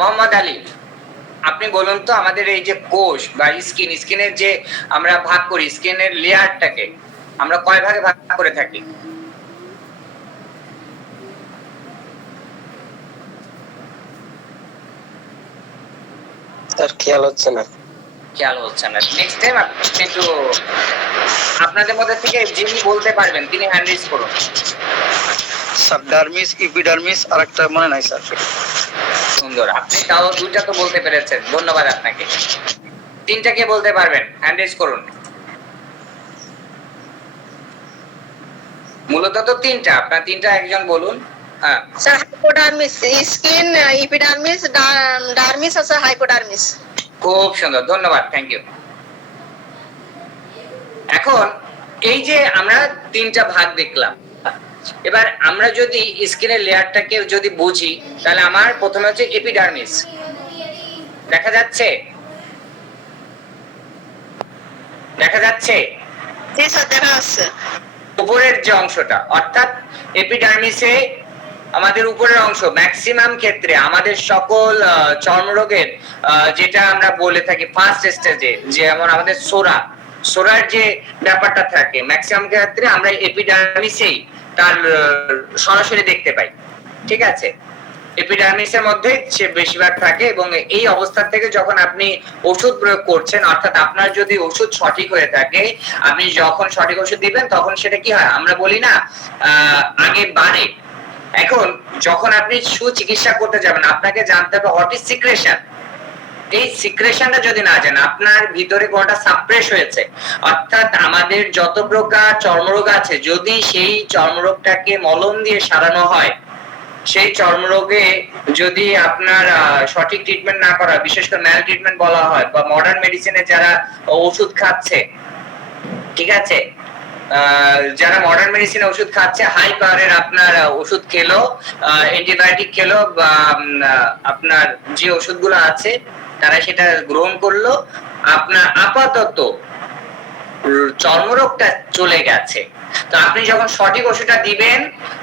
মোহাম্মদ আলী, আপনি বলুন তো আমাদের এই যে কোষ বা স্কিনের যে আমরা ভাগ করি, স্কিনের লেয়ারটাকে আমরা কয় ভাগে ভাগ করে থাকি? তার খেয়াল হচ্ছে না। খেয়াল হচ্ছে না। নেক্সট টাইম আপনি একটু আপনাদের মধ্যে থেকে যিনি বলতে পারবেন তিনি হ্যান্ড রেজ করুন। স্যার ডার্মিস, ইপিডার্মিস, আর একটা মনে নাই স্যার। সুন্দর, আপনি তাও দুইটা তো বলতে পেরেছেন, ধন্যবাদ আপনাকে। তিনটা কে বলতে পারবেন? হ্যান্ড রেজ করুন। মূলত তো তিনটা, আপনার তিনটা একজন বলুন। হ্যাঁ sir hypodermis, skin, epidermis, dermis আছে হাইপোডার্মিস। খুব সুন্দর, ধন্যবাদ, থ্যাংক ইউ। এখন এই যে আমরা তিনটা ভাগ দেখলাম, এবার আমরা যদি স্কিনের লেয়ারটাকে যদি বুঝি তাহলে আমার প্রথমে হচ্ছে এপিডার্মিস। দেখা যাচ্ছে? দেখা যাচ্ছে? জি স্যার দেখা যাচ্ছে। উপরের যে অংশটা অর্থাৎ এপিডার্মিসে আমাদের উপরের অংশ ম্যাক্সিমাম ক্ষেত্রে আমাদের সকল চর্মরোগের যেটা আমরা বলে থাকি ফার্স্ট স্টেজে, যেমন আমাদের সোরার যে ব্যাপারটা থাকে ম্যাক্সিমাম ক্ষেত্রে আমরা এপিডার্মিসেই তার সরাসরি দেখতে পাই। ঠিক আছে, এপিডার্মিসের মধ্যে সে বেশিরভাগ থাকে এবং এই অবস্থা থেকে যখন আপনি ওষুধ প্রয়োগ করছেন, অর্থাৎ আপনার যদি ওষুধ সঠিক হয়ে থাকে, আপনি যখন সঠিক ওষুধ দিবেন তখন সেটা কি হয় আমরা বলি না আগে বাড়ে। এখন যখন আপনি সুচিকিৎসা করতে যাবেন আপনাকে জানতে হবে হোয়াট ইজ সিক্রেশন। এই সিক্রেশনটা যদি না জানেন, আপনার ভিতরে কোনটা সাপ্রেস হয়েছে, অর্থাৎ আমাদের যত প্রকার চর্মরোগ আছে যদি সেই চর্মরোগটাকে মলম দিয়ে সারানো হয়, সেই চর্মরোগে যদি আপনার সঠিক ট্রিটমেন্ট না করা, বিশেষ করে ম্যাল ট্রিটমেন্ট বলা হয় বা মডার্ন মেডিসিনে যারা ওষুধ খাচ্ছে, ঠিক আছে, যারা মডার্ন মেডিসিনে ওষুধ খাচ্ছে, হাই পাওয়ারের আপনার ওষুধ খেলো, অ্যান্টিবায়োটিক খেলো বা আপনার যে ওষুধগুলো আছে তারা সেটা গ্রহণ করলো, আপনার আপাতত চর্মরোগটা চলে গেছে। তো আপনি যখন সঠিক ওষুধটা দিবেন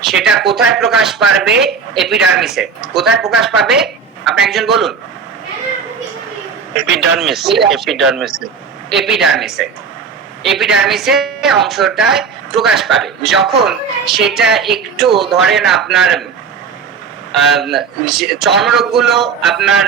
সেটা কোথায় প্রকাশ পাবে? এপিডার্মিসে। কোথায় প্রকাশ পাবে আপনি একজন বলুন। এপিডার্মিসে অংশটায় প্রকাশ পাবে। যখন সেটা একটু ধরেন আপনার চর্মরোগগুলো আপনার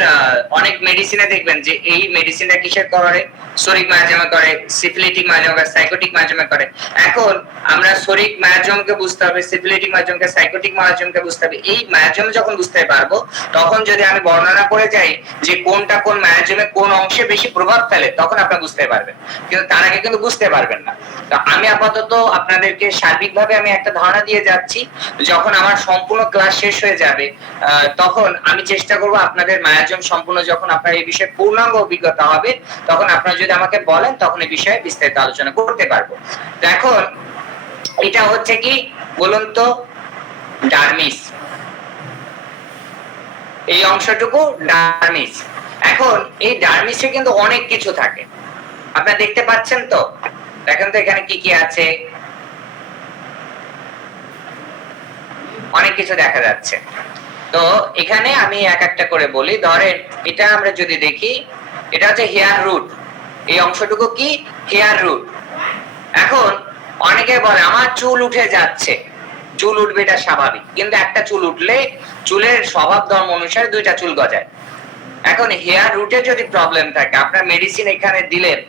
অনেক মেডিসিনে দেখবেন যে এই মেডিসিনটা কিসের করে, সোরিক মায়াজমা করে, সিফিলিটিক মায়াজমা করে, সাইকোটিক মায়াজমা করে। এখন আমরা সোরিক মায়াজমকে বুঝতে হবে, সিফিলিটিক মায়াজমকে, সাইকোটিক মায়াজমকে বুঝতে হবে। এই মায়াজম যখন বুঝতে পারবো তখন যদি আমি বর্ণনা করে যাই যে কোনটা কোন মায়াজমে কোন অংশে বেশি প্রভাব ফেলে তখন আপনি বুঝতে পারবেন, কিন্তু তার আগে কিন্তু বুঝতে পারবেন না। তো আমি আপাতত আপনাদেরকে সার্বিকভাবে আমি একটা ধারণা দিয়ে যাচ্ছি, যখন আমার সম্পূর্ণ ক্লাস শেষ হয়ে যাবে তখন আমি চেষ্টা করব আপনাদের মায়াজম সম্পূর্ণ যখন আপনার এই বিষয়ে পূর্ণাঙ্গ অভিজ্ঞতা হবে তখন আপনারা যদি আমাকে বলেন তখন এই বিষয়ে বিস্তারিত আলোচনা করতে পারবো। এখন এটা হচ্ছে কি বলুন তো, ডার্মিস। এই অংশটুকু ডার্মিস। এখন এই ডার্মিসে কিন্তু অনেক কিছু থাকে, আপনারা দেখতে পাচ্ছেন তো? দেখেন তো এখানে কি কি আছে, অনেক কিছু দেখা যাচ্ছে। তো এখানে আমি এক একটা করে বলি। ধরেন এটা আমরা যদি দেখি, এটা হচ্ছে হেয়ার রুট। এই অংশটুকু কি? Hair root. এখন অনেকে বলে আমার চুল উঠে যাচ্ছে। চুল উঠবে, এটা স্বাভাবিক, কিন্তু একটা চুল উঠলে চুলের স্বভাব ধর্ম অনুসারে দুইটা চুল গজায়। এখন হেয়ার রুটে যদি প্রবলেম থাকে, আপনার মেডিসিন এখানে দিলেন,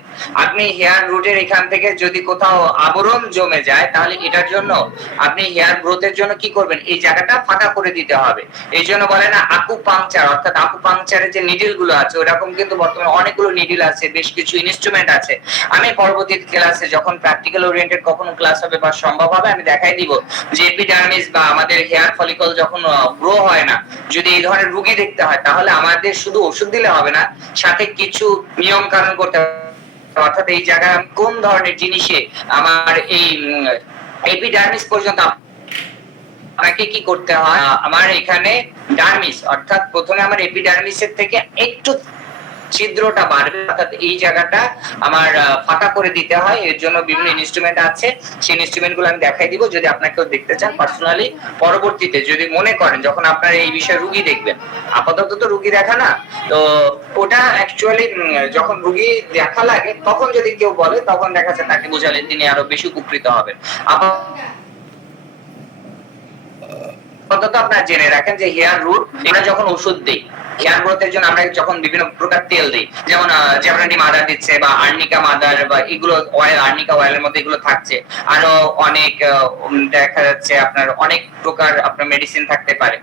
আপনি হেয়ার রুটের এখান থেকে যদি কোথাও আবরণ জমে যায়, তাহলে এটার জন্য আপনি হেয়ার গ্রোথের জন্য কি করবেন? এই জায়গাটা ফাঁকা করে দিতে হবে। এই জন্য বলে না আকুপাংচার, অর্থাৎ আকুপাংচারের যে নিডল গুলো আছে, ওরকম কিন্তু বর্তমানে অনেকগুলো নিডল আছে, বেশ কিছু ইনস্ট্রুমেন্ট আছে। আমি পরবর্তী ক্লাসে যখন প্র্যাকটিক্যাল ওরিয়েন্টেড কখনো ক্লাস হবে বা সম্ভব হবে, আমি দেখাই দিব যে এপিডার্মিস বা আমাদের হেয়ার ফলিকল যখন গ্রো হয় না, যদি এই ধরনের রোগী দেখতে হয়, তাহলে আমাদের শুধু ওষুধ দিলে হবে না, সাথে কিছু নিয়ম কানুন করতে হবে। অর্থাৎ এই জায়গায় কোন ধরনের জিনিসে আমার এই এপিডার্মিস পর্যন্ত আমাকে কি করতে হয়, আমার এখানে ডার্মিস, অর্থাৎ প্রথমে আমার এপিডার্মিসের থেকে একটু ছিদ্রটা বাড়বে, অর্থাৎ এই জায়গাটা আমার ফাঁকা করে দিতে হয়। এর জন্য বিভিন্ন ইনস্ট্রুমেন্ট আছে, সেই ইনস্ট্রুমেন্ট গুলো আমি দেখাই দিব যদি আপনাকেও দেখতে চান পার্সোনালি। পরবর্তীতে যদি মনে করেন যখন আপনার এই বিষয়ে রুগী দেখবেন, আপাতত তো রুগী দেখা না, তো ওটা অ্যাকচুয়ালি যখন রুগী দেখা লাগে তখন যদি কেউ বলে, তখন দেখা যায় তাকে বোঝালে তিনি আরো বেশি উপকৃত হবেন। আপাতত আপনারা জেনে রাখেন যে হেয়ার রুট, আমরা যখন ওষুধ দিই হেয়ার গ্রোথের জন্য, আমরা যখন বিভিন্ন প্রকার তেল দিই, যেমন জেভরানি মাদার দিচ্ছে বা আর্নিকা মাদার বা এগুলো অয়েল, আর্নিকা অয়েলের মধ্যে এগুলো থাকছে, আরো অনেক দেখা যাচ্ছে আপনার অনেক প্রকার আপনার মেডিসিন থাকতে পারে।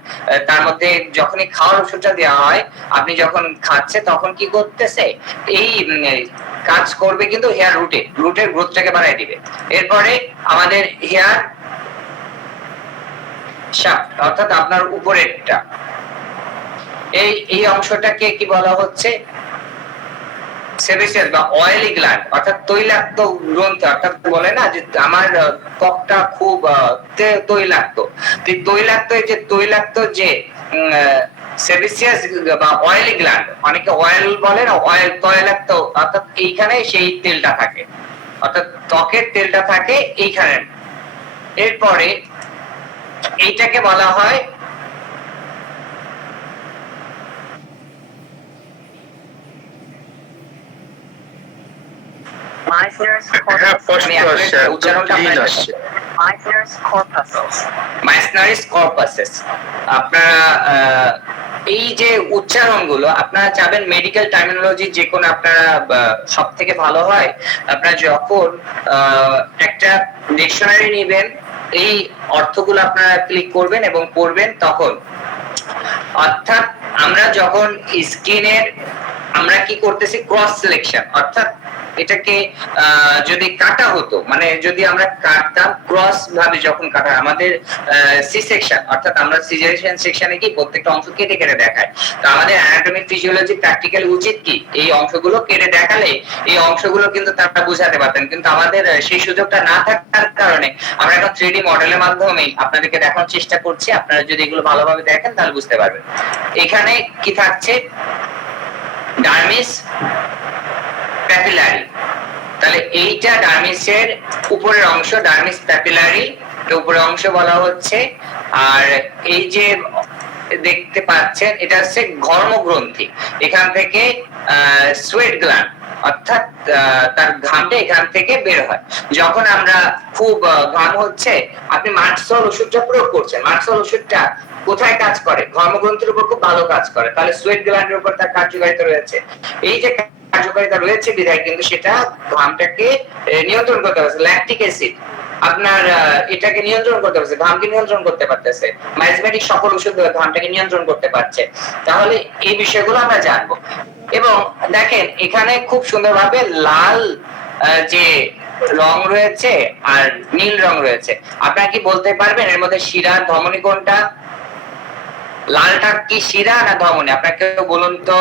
তার মধ্যে যখনই খাওয়ার ওষুধটা দেওয়া হয়, আপনি যখন খাচ্ছে তখন কি করতেছে, এই কাজ করবে কিন্তু হেয়ার রুটে, রুটের গ্রোথটাকে বাড়ায় দিবে। এরপরে আমাদের হেয়ার শাফট, অর্থাৎ আপনার উপরেরটা, এই অংশটাকে কি বলা হচ্ছে? সেবাসিয়াস বা অয়েলি গ্ল্যান্ড, অর্থাৎ তৈলাক্ত গ্রন্থি। অর্থাৎ বলে না যে আমার ত্বকটা খুব তৈলাক্ত, তৈলাক্ত, এই যে তৈলাক্ত যে সেবাসিয়াস বা অয়েলি গ্ল্যান্ড, অনেকে অয়েল বলে না, অয়েল তৈলাক্ত, অর্থাৎ এইখানে সেই তেলটা থাকে, অর্থাৎ ত্বকের তেলটা থাকে এইখানে। এরপরে এইটাকে বলা হয় Meissner's corpuscles. মাইসনারিস কর্পাসেস। আপনারা এই যে উচ্চারণগুলো আপনারা যাবেন মেডিকেল টার্মিনোলজি, যে কোনো আপনারা সব থেকে ভালো হয় আপনারা যখন একটা ডিকশনারি নেবেন, এই অর্থগুলো আপনারা ক্লিক করবেন এবং পড়বেন তখন। অর্থাৎ আমরা যখন স্কিনের আমরা কি করতেছি, ক্রস সিলেকশন, অর্থাৎ এটাকে যদি কাটা হতো, মানে যদি আমরা কাটতাম ক্রস ভাবে, যখন কাটা আমাদের সি সেকশন, অর্থাৎ আমরা সিজারেশন সেকশনে কি প্রত্যেকটা অংশ কেটে কেটে দেখায়। তো আমাদের অ্যানাটমি ফিজিওলজি প্র্যাকটিক্যালি উচিত কি এই অংশগুলো কেটে দেখালে এই অংশগুলো কিন্তু তারা বুঝাতে পারতেন, কিন্তু আমাদের সেই সুযোগটা না থাকার কারণে আমরা এখন 3D মডেলের মাধ্যমে আপনাদেরকে দেখানোর চেষ্টা করছি। আপনারা যদি এগুলো ভালোভাবে দেখেন তাহলে বুঝতে পারবেন। এখানে কি থাকছে, ডার্মিস প্যাপিলারি, তাহলে এইটা ডার্মিসের উপরের অংশ, ডার্মিস প্যাপিলারি উপরের অংশ বলা হচ্ছে। আর এই যে দেখতে পাচ্ছেন এটা হচ্ছে ঘর্মগ্রন্থি, এখান থেকে সোয়েট গ্ল্যান্ড, অর্থাৎ তার ঘামটা এখান থেকে বের হয়। যখন আমরা খুব ঘাম হচ্ছে, আপনি মার্কসল ওষুধটা প্রয়োগ করছেন, মার্কসল ওষুধটা কোথায় কাজ করে? ঘর্মগ্রন্থির উপর খুব ভালো কাজ করে, তাহলে সোয়েট গ্ল্যান্ডের উপর তার কার্যকারিতা রয়েছে। এই যে কার্যকারিতা রয়েছে বিধায় কিন্তু সেটা ঘামটাকে নিয়ন্ত্রণ করতে পারছে। ল্যাকটিক অ্যাসিড আপনার এটাকে নিয়ন্ত্রণ করতে পারছে, ঘামকে নিয়ন্ত্রণ করতে পারতেছে। মাইজমেটিক সকল ওষুধ ঘামটাকে নিয়ন্ত্রণ করতে পারছে। তাহলে এই বিষয়গুলো আমরা জানবো। এবং দেখেন এখানে খুব সুন্দরভাবে লাল যে রং রয়েছে আর নীল রং রয়েছে। আপনারা কি বলতে পারবেন এর মধ্যে শিরা ধমনী কোনটা? লালটা কি শিরা না ধমনী? আপনাকে বলুন তো।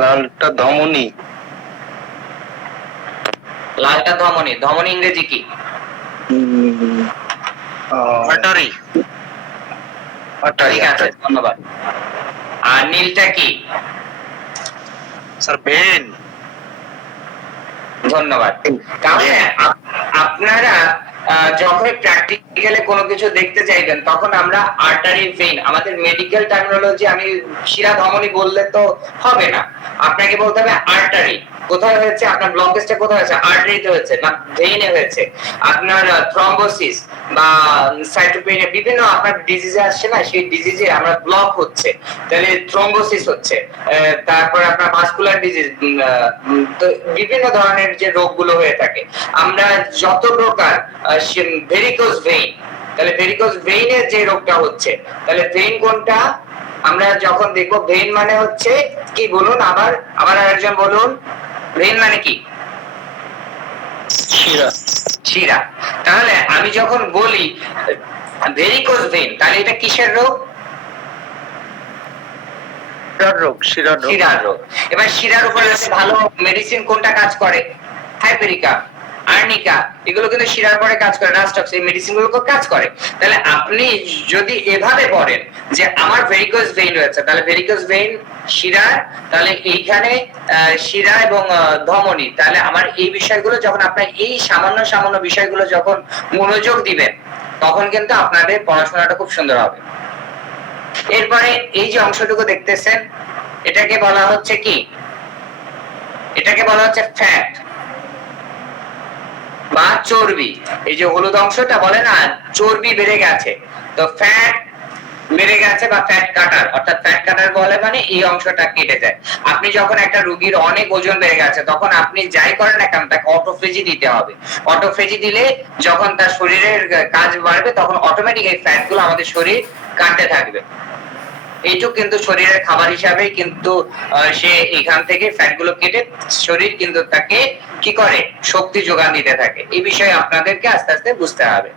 লালটা ধমনী। লালটা ধমনী। ধমনী ইংরেজি কি? আর্টারি। ঠিক আছে, ধন্যবাদ। আর নীলটা কি? Sir vein. ধন্যবাদ। তাহলে আপনারা যখন প্র্যাকটিক্যালে কোনো কিছু দেখতে চাইবেন তখন আমরা আর্টারি ভেইন, আমাদের মেডিকেল টার্মিনোলজি আমি শিরা ধমনী বললে তো হবে না, আপনাকে বলতে হবে আর্টারি। কোথায় হয়েছে আপনার ব্লকেজটা, কোথায় হয়েছে? আর্টারিতে হয়েছে না ভেইনে হয়েছে। আপনার থ্রম্বোসিস বা সাইটোপেনিয়া বিভিন্ন আপনার ডিজিজে আসছে না, সেই ডিজিজে আমরা ব্লক হচ্ছে, তাহলে থ্রম্বোসিস হচ্ছে। তারপর আপনার ভাস্কুলার ডিজিজ, বিভিন্ন ধরনের যে রোগগুলো হয়ে থাকে, আমরা যত প্রকার ভেরিকোজ ভেইন, তাহলে ভেরিকোজ ভেইনের যে রোগটা হচ্ছে, তাহলে ভেইন কোনটা আমরা যখন দেখবো? ভেইন মানে হচ্ছে কি বলুন, আবার আরেকজন বলুন, ভেইন মানে কি? শিরা। শিরা। তাহলে আমি যখন বলি ভেরিকোজ ভেইন, তাহলে এটা কিসের রোগ? শিরার রোগ। এবার শিরার উপরে ভালো মেডিসিন কোনটা কাজ করে? হাইপেরিকা, আর্নিকা, এগুলো কিন্তু শিরার পরে কাজ করে, রাস্টক্স, এই মেডিসিন গুলো কাজ করে। তাহলে আপনি যদি এভাবে পড়েন যে আমার ভেরিকোজ ভেইন রয়েছে, তাহলে ভেরিকোজ ভেইন শিরার, তাহলে এইখানে শিরা এবং ধমনী, তাহলে আমার এই বিষয়গুলো যখন আপনার এই সামান্য বিষয়গুলো যখন মনোযোগ দিবেন তখন কিন্তু আপনাদের পড়াশোনাটা খুব সুন্দর হবে। এরপরে এই যে অংশটুকু দেখতেছেন, এটাকে বলা হচ্ছে কি? এটাকে বলা হচ্ছে ফ্যাট বা চর্বি। এই যে হলুদ অংশটা বলে না চর্বি বেড়ে গেছে, তো ফ্যাট বেড়ে গেছে বা ফ্যাট কাটার, অর্থাৎ ফ্যাট কাটার বলে মানে এই অংশটা কেটে যায়। আপনি যখন একটা রোগীর অনেক ওজন বেড়ে গেছে তখন আপনি যাই করেন না কেন তাকে অটোফেজি দিতে হবে। অটোফেজি দিলে যখন তার শরীরের কাজ বাড়বে তখন অটোমেটিক এই ফ্যাট গুলো আমাদের শরীর কাটতে থাকবে। এইটুকু কিন্তু শরীরের খাবার হিসাবে কিন্তু সে এখান থেকে ফ্যাট গুলো কেটে শরীর কিন্তু তাকে কি করে? শক্তি যোগান দিতে থাকে। এই বিষয়ে আপনাদেরকে আস্তে আস্তে বুঝতে হবে।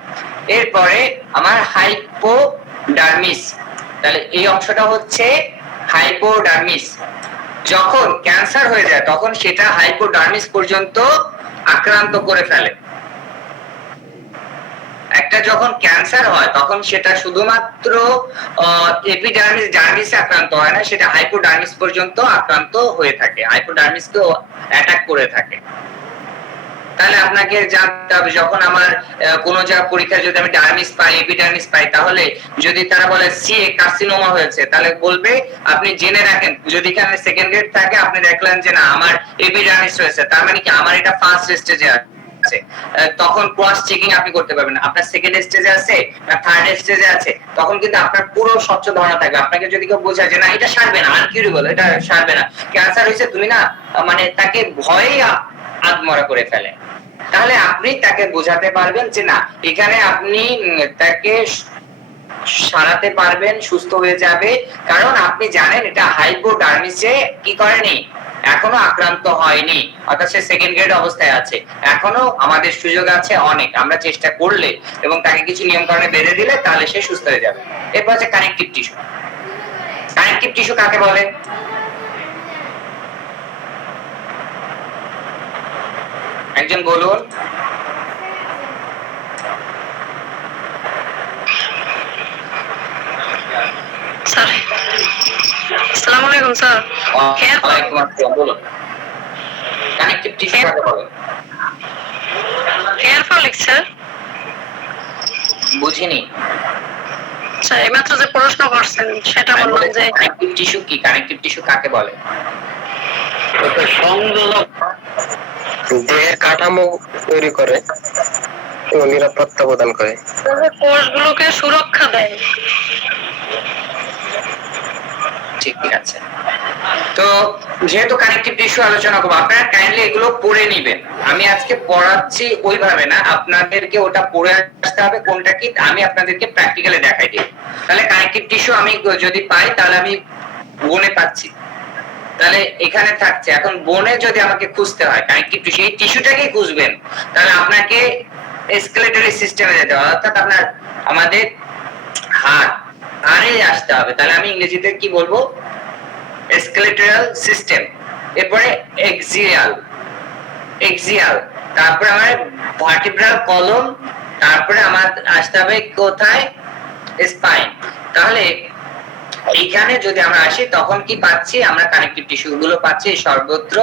এরপরে আমার হাইপোডার্মিস, তাহলে এই অংশটা হচ্ছে হাইপোডার্মিস। যখন ক্যান্সার হয়ে যায় তখন সেটা হাইপোডার্মিস পর্যন্ত আক্রান্ত করে ফেলে। একটা যখন ক্যান্সার হয় তখন সেটা শুধুমাত্র এপিডার্মিস ডার্মিসে আক্রান্ত হয় না, সেটা হাইপোডার্মিস পর্যন্ত আক্রান্ত হয়ে থাকে, হাইপোডার্মিসকেও অ্যাটাক করে থাকে। তাহলে আপনাকে জানতে হবে যখন আমার কোন জায়গা পরীক্ষায় যদি আমি ডার্মিস পাই, এপিডার্মিস পাই, তাহলে যদি তারা বলে সিএ কার্সিনোমা হয়েছে তাহলে বলবে আপনি জেনে রাখেন, যদি এখানে সেকেন্ড গ্রেড থাকে আপনি দেখলেন যে না আমার এপিডার্মিস হয়েছে, তার মানে কি আমার এটা ফার্স্ট স্টেজে আছে, তখন ক্রস চেকিং আপনি করতে পারবেন। আপনার সেকেন্ড স্টেজে আছে না থার্ড স্টেজে আছে, তখন কিন্তু আপনার পুরো স্বচ্ছ ধারণা থাকবে। আপনাকে যদি কেউ বোঝায় যে না এটা সারবে না, আনকিউরেবল, এটা সারবে না, ক্যান্সার হয়েছে, তুমি না মানে তাকে ভয়ে আত্মহত্যা করে ফেলে, তাহলে আপনি তাকে বোঝাতে পারবেন যে না এখানে আপনি তাকে সারাতে পারবেন, সুস্থ হয়ে যাবে, কারণ আপনি জানেন এটা হাইপোডার্মিসে কি করেনি, এখনো আক্রান্ত হয়নি, অর্থাৎ সে সেকেন্ড গ্রেড অবস্থায় আছে। এখনো আমাদের সুযোগ আছে অনেক, আমরা চেষ্টা করলে এবং তাকে কিছু নিয়ম কানুনে বেঁধে দিলে তাহলে সে সুস্থ হয়ে যাবে। এরপর হচ্ছে কানেকটিভ টিস্যু। কানেকটিভ টিস্যু কাকে বলে? একজন বলুন। স্যার আসসালামু আলাইকুম স্যার। ওয়ালাইকুম আসসালাম, বলুন। কানেকটিভ টিস্যু কাকে বলে? Hair follicle sir. বুঝিনি স্যার এইমাত্র যে প্রশ্ন করছেন সেটা বললাম যে কানেকটিভ টিস্যু কি, কানেকটিভ টিস্যু কাকে বলে? সংযোজক, দেহের কাঠামো তৈরি করে এবং নিরাপত্তা প্রদান করে, কোষগুলোকে সুরক্ষা দেয়। ঠিক আছে, তো যেহেতু কানেকটিভ টিস্যু আলোচনা করবো আপনারা কাইন্ডলি এগুলো পড়ে নিবেন। আমি আজকে পড়াচ্ছি ওইভাবে না, আপনাদেরকে ওটা পড়ে আসতে হবে কোনটা কি, আমি আপনাদেরকে প্র্যাকটিক্যালি দেখাই দিই। তাহলে কানেকটিভ টিস্যু আমি যদি পাই তাহলে আমি বনে পাচ্ছি, তাহলে এখানে থাকছে। এখন বনে যদি আমাকে খুঁজতে হয় কানেকটিভ টিস্যু, এই টিস্যুটাকে খুঁজবেন, তাহলে আপনাকে স্কেলেটারি সিস্টেমে যেতে হবে, অর্থাৎ আপনার আমাদের হাড়ে আসতে হবে। তাহলে আমি ইংরেজিতে কি বলবো? Skeletal system. এরপরে এক্সিয়াল, তারপরে আমার ভার্টিব্রাল কলম, তারপরে আমার আসতে হবে কোথায়? স্পাইন। তাহলে এইখানে যদি আমরা আসি তখন কি পাচ্ছি, আমরা কানেকটিভ টিস্যু গুলো পাচ্ছি সর্বত্র।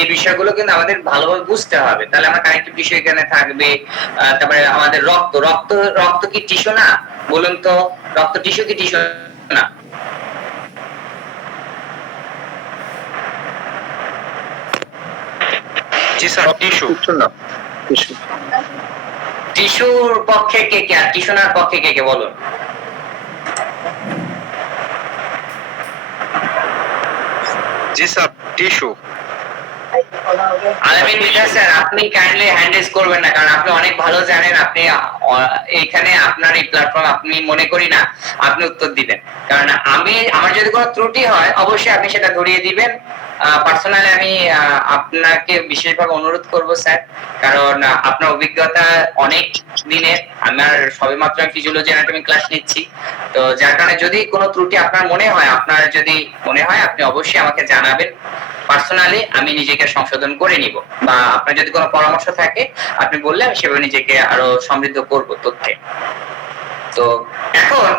এই বিষয়গুলো কিন্তু আমাদের ভালোভাবে বুঝতে হবে। তাহলে আমার কানেকটিভ টিস্যু এখানে থাকবে, তারপরে আমাদের রক্ত কি টিস্যু না? বলুন তো, রক্ত টিস্যু কি টিস্যু না? জি স্যার, টিস্যু। টিস্যুর পক্ষে কে কে আর টিস্যু নার পক্ষে কে কে বলুন? জি স্যার, টিস্যু। আলামিন মির্জা স্যার, আপনি কাইন্ডলি হ্যান্ড রেজ করবেন না, কারণ আপনি অনেক ভালো জানেন। আপনি এখানে আপনার এই প্ল্যাটফর্ম আপনি মনে করি না আপনি উত্তর দিবেন, কারণ আমার যদি কোনো ত্রুটি হয় অবশ্যই আপনি সেটা ধরিয়ে দিবেন। পার্সোনালি আমি আপনাকে বিশেষভাবে অনুরোধ করব স্যার, কারণ আপনার অভিজ্ঞতা অনেক দিনের। আমার সবেমাত্র ফিজিওলজি অ্যানাটমি ক্লাস নিচ্ছি, তো যার কারণে যদি কোনো ত্রুটি আপনার মনে হয় আপনি অবশ্যই আমাকে জানাবেন। পার্সোনালি আমি নিজেকে সংশোধন করে নিব, বা আপনার যদি কোনো পরামর্শ থাকে আপনি বললে আমি সেভাবে নিজেকে আরো সমৃদ্ধ করব তথ্যে। তো এখন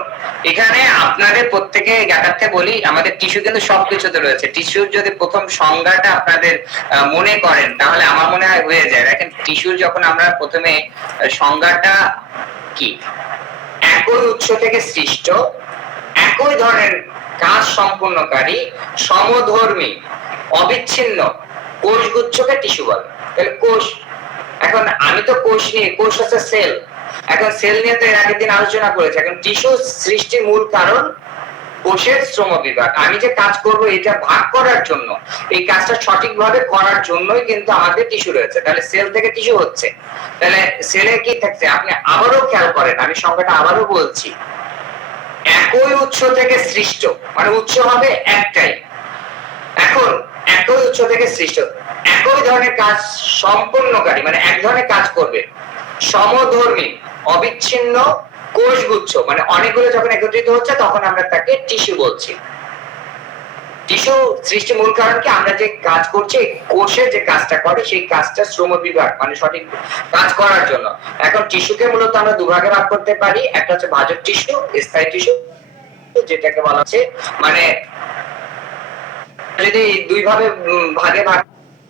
এখানে আপনাদের প্রত্যেকে জ্ঞাতার্থে বলি, আমাদের টিস্যু কিন্তু সবকিছুতে রয়েছে। টিস্যুর যদি প্রথম সংজ্ঞাটা আপনাদের মনে করেন তাহলে আমার মনে হয় হয়ে যায়। দেখেন, টিস্যুর যখন আমরা প্রথমে সংজ্ঞাটা কি, একই উৎস থেকে সৃষ্ট, একই ধরনের কাজ সম্পূর্ণকারী, সমধর্মী, অবিচ্ছিন্ন কোষগুচ্ছকে টিস্যু বলে। তাহলে কোষ, এখন আমি তো কোষ হচ্ছে সেল। এখন সেল নিয়ে তো এর আগের দিন আলোচনা করেছি। এখন টিস্যু সৃষ্টির মূল কারণ কোষের শ্রমবিভাগ। আমি যে কাজ করব এটা ভাগ করার জন্য, এই কাজটা সঠিকভাবে করার জন্যই কিন্তু আমাদের টিস্যু রয়েছে। তাহলে সেল থেকে টিস্যু হচ্ছে। তাহলে সেলে কি থাকছে, আপনি আবারও খেয়াল করেন, আমি সংখ্যাটা আবারও বলছি, একই উৎস থেকে সৃষ্ট, মানে উৎস হবে একটাই। এখন একই উৎস থেকে সৃষ্ট, একই ধরনের কাজ সম্পূর্ণকারী, মানে এক ধরনের কাজ করবে, সমধর্মী, অবিচ্ছিন্ন কোষগুচ্ছ, মানে অনেকগুলো যখন একত্রিত হচ্ছে তখন আমরা তাকে টিস্যু বলছি। টিস্যু সৃষ্টি মূল কারণ কি, আমরা যে কাজ করছি কোষে যে কাজটা করে সেই কাজটা শ্রম বিভাগ, মানে সঠিক কাজ করার জন্য। এখন টিস্যুকে মূলত আমরা দুভাগে ভাগ করতে পারি, একটা হচ্ছে ভাজক টিস্যু, স্থায়ী টিস্যু, যেটাকে বলা হচ্ছে মানে যদি দুই ভাগে ভাগ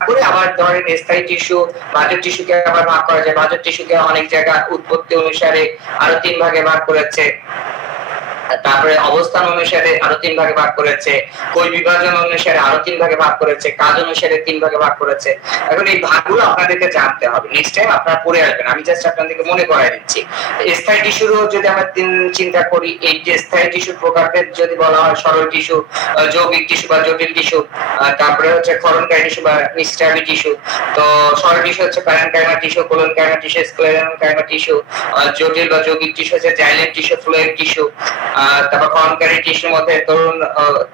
করে আবার ধরেন স্থায়ী টিস্যু, ভাজক টিস্যুকে আবার ভাগ করা যায়। ভাজক টিস্যুকে অনেক জায়গা উৎপত্তি অনুসারে আরো 3 ভাগে ভাগ করেছে, তারপরে অবস্থান অনুসারে আরো 3 ভাগে ভাগ করেছে, কোষ বিভাজন অনুসারে আরো 3 ভাগে ভাগ করেছে, কাজ অনুসারে 3 ভাগে ভাগ করেছে। এখন এই ভাগগুলো আপনাদেরকে জানতে হবে, নেক্সট টাইম আপনারা পড়ে আসবেন, আমি জাস্ট আপনাদেরকে মনে করাই দিচ্ছি। স্থায়ী টিস্যুরও যদি আমরা চিন্তা করি, এই যে স্থায়ী টিস্যুর প্রকারভেদ যদি বলা হয়, সরল টিস্যু, যৌগিক টিস্যু বা জটিল টিস্যু, তারপরে হচ্ছে ক্ষরণকারী টিস্যু বা নিস্টাবি টিস্যু। তো সরল টিস্যু হচ্ছে parenchyma tissue, collenchyma tissue, sclerenchyma tissue. জটিল বা যৌগিক টিস্যু হচ্ছে জাইলেম টিস্যু, ফ্লুয়েড টিস্যু। তারপর ক্ষরণকারী টিস্যুর মধ্যে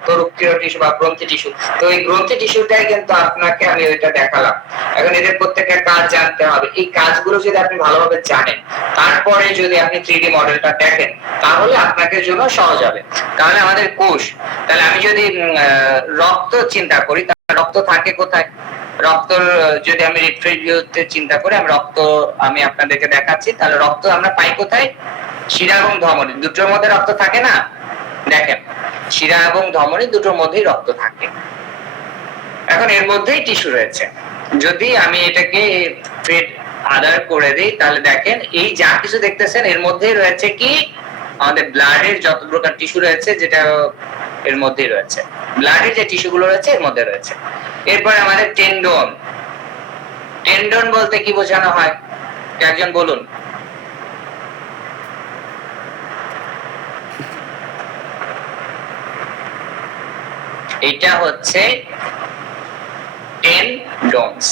তরুক্ষীয় টিস্যু বা গ্রন্থি টিস্যু। তো এই গ্রন্থি টিস্যুটাই কিন্তু আপনাকে আমি ওইটা দেখালাম। এখন এদের প্রত্যেকের কাজ জানতে হবে। এই কাজগুলো যদি আপনি ভালোভাবে জানেন, তারপরে যদি আপনি 3D মডেলটা দেখেন, তাহলে আপনাদের জন্য সহজ হবে। তাহলে আমাদের কোষ, তাহলে আমি যদি রক্ত চিন্তা করি, তাহলে রক্ত থাকে কোথায়? রক্তর যদি আমি রিফ্রিজিওতে চিন্তা করি, আমি আপনাদেরকে দেখাচ্ছি। তাহলে রক্ত আমরা পাই কোথায়? শিরা এবং ধমনী দুটোর মধ্যে রক্ত থাকে না? দেখেন, শিরা এবং ধমনী দুটোর মধ্যেই রক্ত থাকে। এখন এর মধ্যেই টিস্যু রয়েছে। যদি আমি এটাকে ফেড আদার করে দিই, তাহলে দেখেন এই যা কিছু দেখতেছেন এর মধ্যেই রয়েছে কি, আমাদের ব্লাডের যত প্রকার টিস্যু রয়েছে, যেটা এর মধ্যেই রয়েছে। ব্লাডের যে টিস্যুগুলো রয়েছে এর মধ্যে রয়েছে। এরপর আমাদের টেন্ডন। টেন্ডন বলতে কি বোঝানো হয় একজন বলুন? এটা হচ্ছে টেন্ডনস।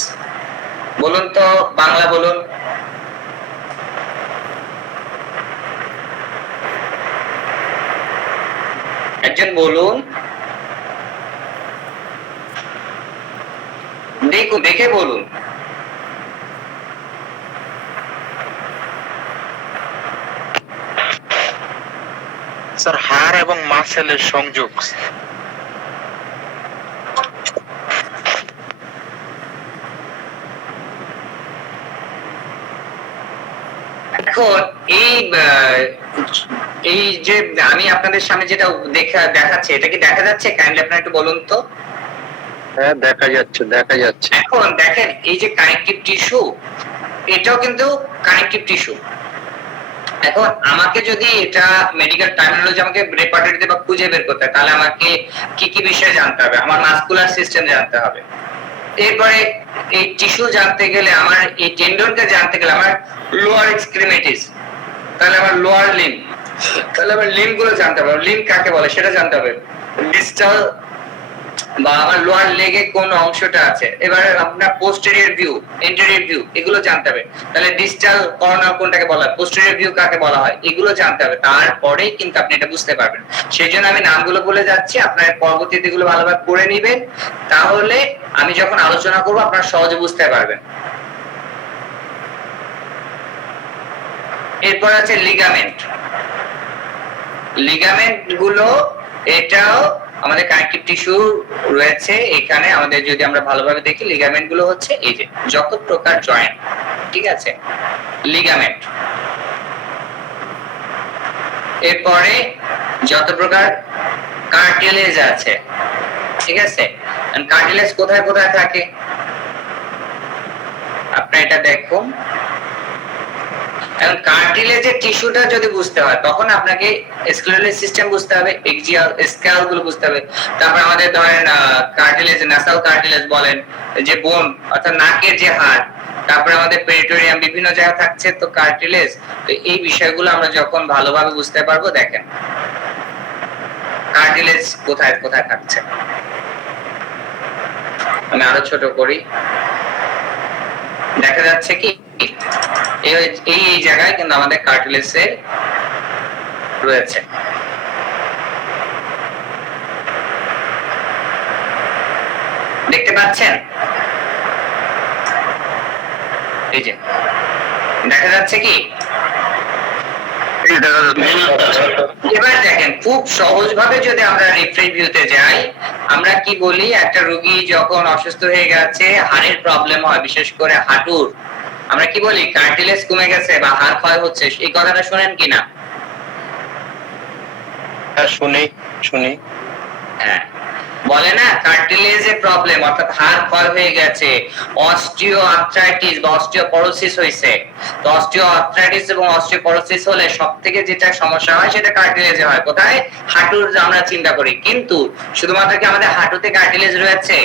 বলুন তো, বাংলা বলুন। একজন বলুন, দেখে বলুন। স্যার, হাড় এবং মাসেলের সংযোগ। এখন এই এই যে আমি আপনাদের সামনে যেটা দেখাচ্ছি, এটা কি দেখা যাচ্ছে? কাইন্ডলি আপনারা একটু বলুন তো। হ্যাঁ দেখা যাচ্ছে। এখন দেখেন এই যে কানেকটিভ টিস্যু, এটাও কিন্তু কানেকটিভ টিস্যু। এখন আমাকে যদি এটা মেডিকেল টার্মিনোলজি আমাকে রেপার্টরিতে বা খুঁজে বের করতে হয়, তাহলে আমাকে কি কি বিষয় জানতে হবে? আমার মাসকুলার সিস্টেম জানতে হবে, এরপরে এই টিস্যু জানতে গেলে, আমার এই টেন্ডনকে জানতে গেলে আমার লোয়ার এক্সট্রিমিটিস, তাহলে আমার লোয়ার লিম্ব, তাহলে আমার লিম্ব গুলো জানতে হবে, লিম্ব কাকে বলে সেটা জানতে হবে, ডিস্টাল বা আমার লোয়ার লেগে কোন অংশটা আছে, এবারে আপনার পোস্টেরিয়র ভিউ, এন্টেরিয়র ভিউ, এগুলো জানতে হবে। তাহলে ডিস্টাল কর্নার কোনটাকে বলা হয়, পোস্টেরিয়র ভিউ কাকে বলা হয়, এগুলো জানতে হবে, তারপরে কিন্তু আপনি এটা বুঝতে পারবেন। সেই জন্য আমি নামগুলো বলে যাচ্ছি, আপনার পরবর্তীতে এগুলো ভালোভাবে পড়ে নেবেন, তাহলে আমি যখন আলোচনা করবো আপনারা সহজে বুঝতে পারবেন। এরপর আছে লিগামেন্ট। লিগামেন্ট গুলো এটাও আমাদের কানেকটিভ টিস্যু রয়েছে এখানে। আমাদের যদি আমরা ভালোভাবে দেখি, লিগামেন্ট গুলো হচ্ছে এই যে যত প্রকার জয়েন্ট, ঠিক আছে, লিগামেন্ট। এরপরে যত প্রকার কার্টিলেজ আছে, ঠিক আছে। কার্টিলেজ কোথায় কোথায় থাকে আপনি এটা দেখুন। এখন কার্টিলেজের টিস্যুটা যদি বুঝতে হয়, তখন আপনাকে স্কেলেটাল সিস্টেম বুঝতে হবে, এক্সিয়াল স্ক্যাল গুলো বুঝতে হবে। তারপর আমাদের ধরেন কার্টিলেজ, ন্যাসাল কার্টিলেজ বলেন, যে বোন অর্থাৎ নাকের যে হাড়, তারপরে আমাদের পেরিটোরিয়াম, বিভিন্ন জায়গা থাকছে তো কার্টিলেজ। তো এই বিষয়গুলো আমরা যখন ভালোভাবে বুঝতে পারবো, দেখেন কার্টিলেজ কোথায় কোথায় থাকছে। আমি আরো ছোট করি, দেখা যাচ্ছে কি এই জায়গায় কিন্তু আমাদের কার্টিলেজ রয়েছে। দেখতে পাচ্ছেন? এই যে দেখা যাচ্ছে কি? এবার দেখেন খুব সহজ ভাবে যদি আমরা রিফ্রেশ ভিউতে যাই, আমরা কি বলি, একটা রোগী যখন অসুস্থ হয়ে গেছে, হাড়ের প্রবলেম হয়, বিশেষ করে হাঁটুর, আমরা কি বলি কার্টিলেজ কমে গেছে বা হাড় ক্ষয় হচ্ছে। এই কথাটা শুনেন কিনা? হ্যাঁ শুনি। হ্যাঁ, বলে না কার্টিলেজের প্রবলেম, অর্থাৎ হাড় ক্ষয় হয়ে গেছে, অস্টিও আর্থ্রাইটিস বা অস্টিওপরোসিস হইছে। তো অস্টিও আর্থ্রাইটিস এবং অস্টিওপরোসিস হলে সবথেকে যেটা সমস্যা হয় সেটা কার্টিলেজে হয়। কোথায়? হাঁটুর আমরা চিন্তা করি, কিন্তু শুধুমাত্র কি আমাদের হাঁটুতে কার্টিলেজ রয়েছে?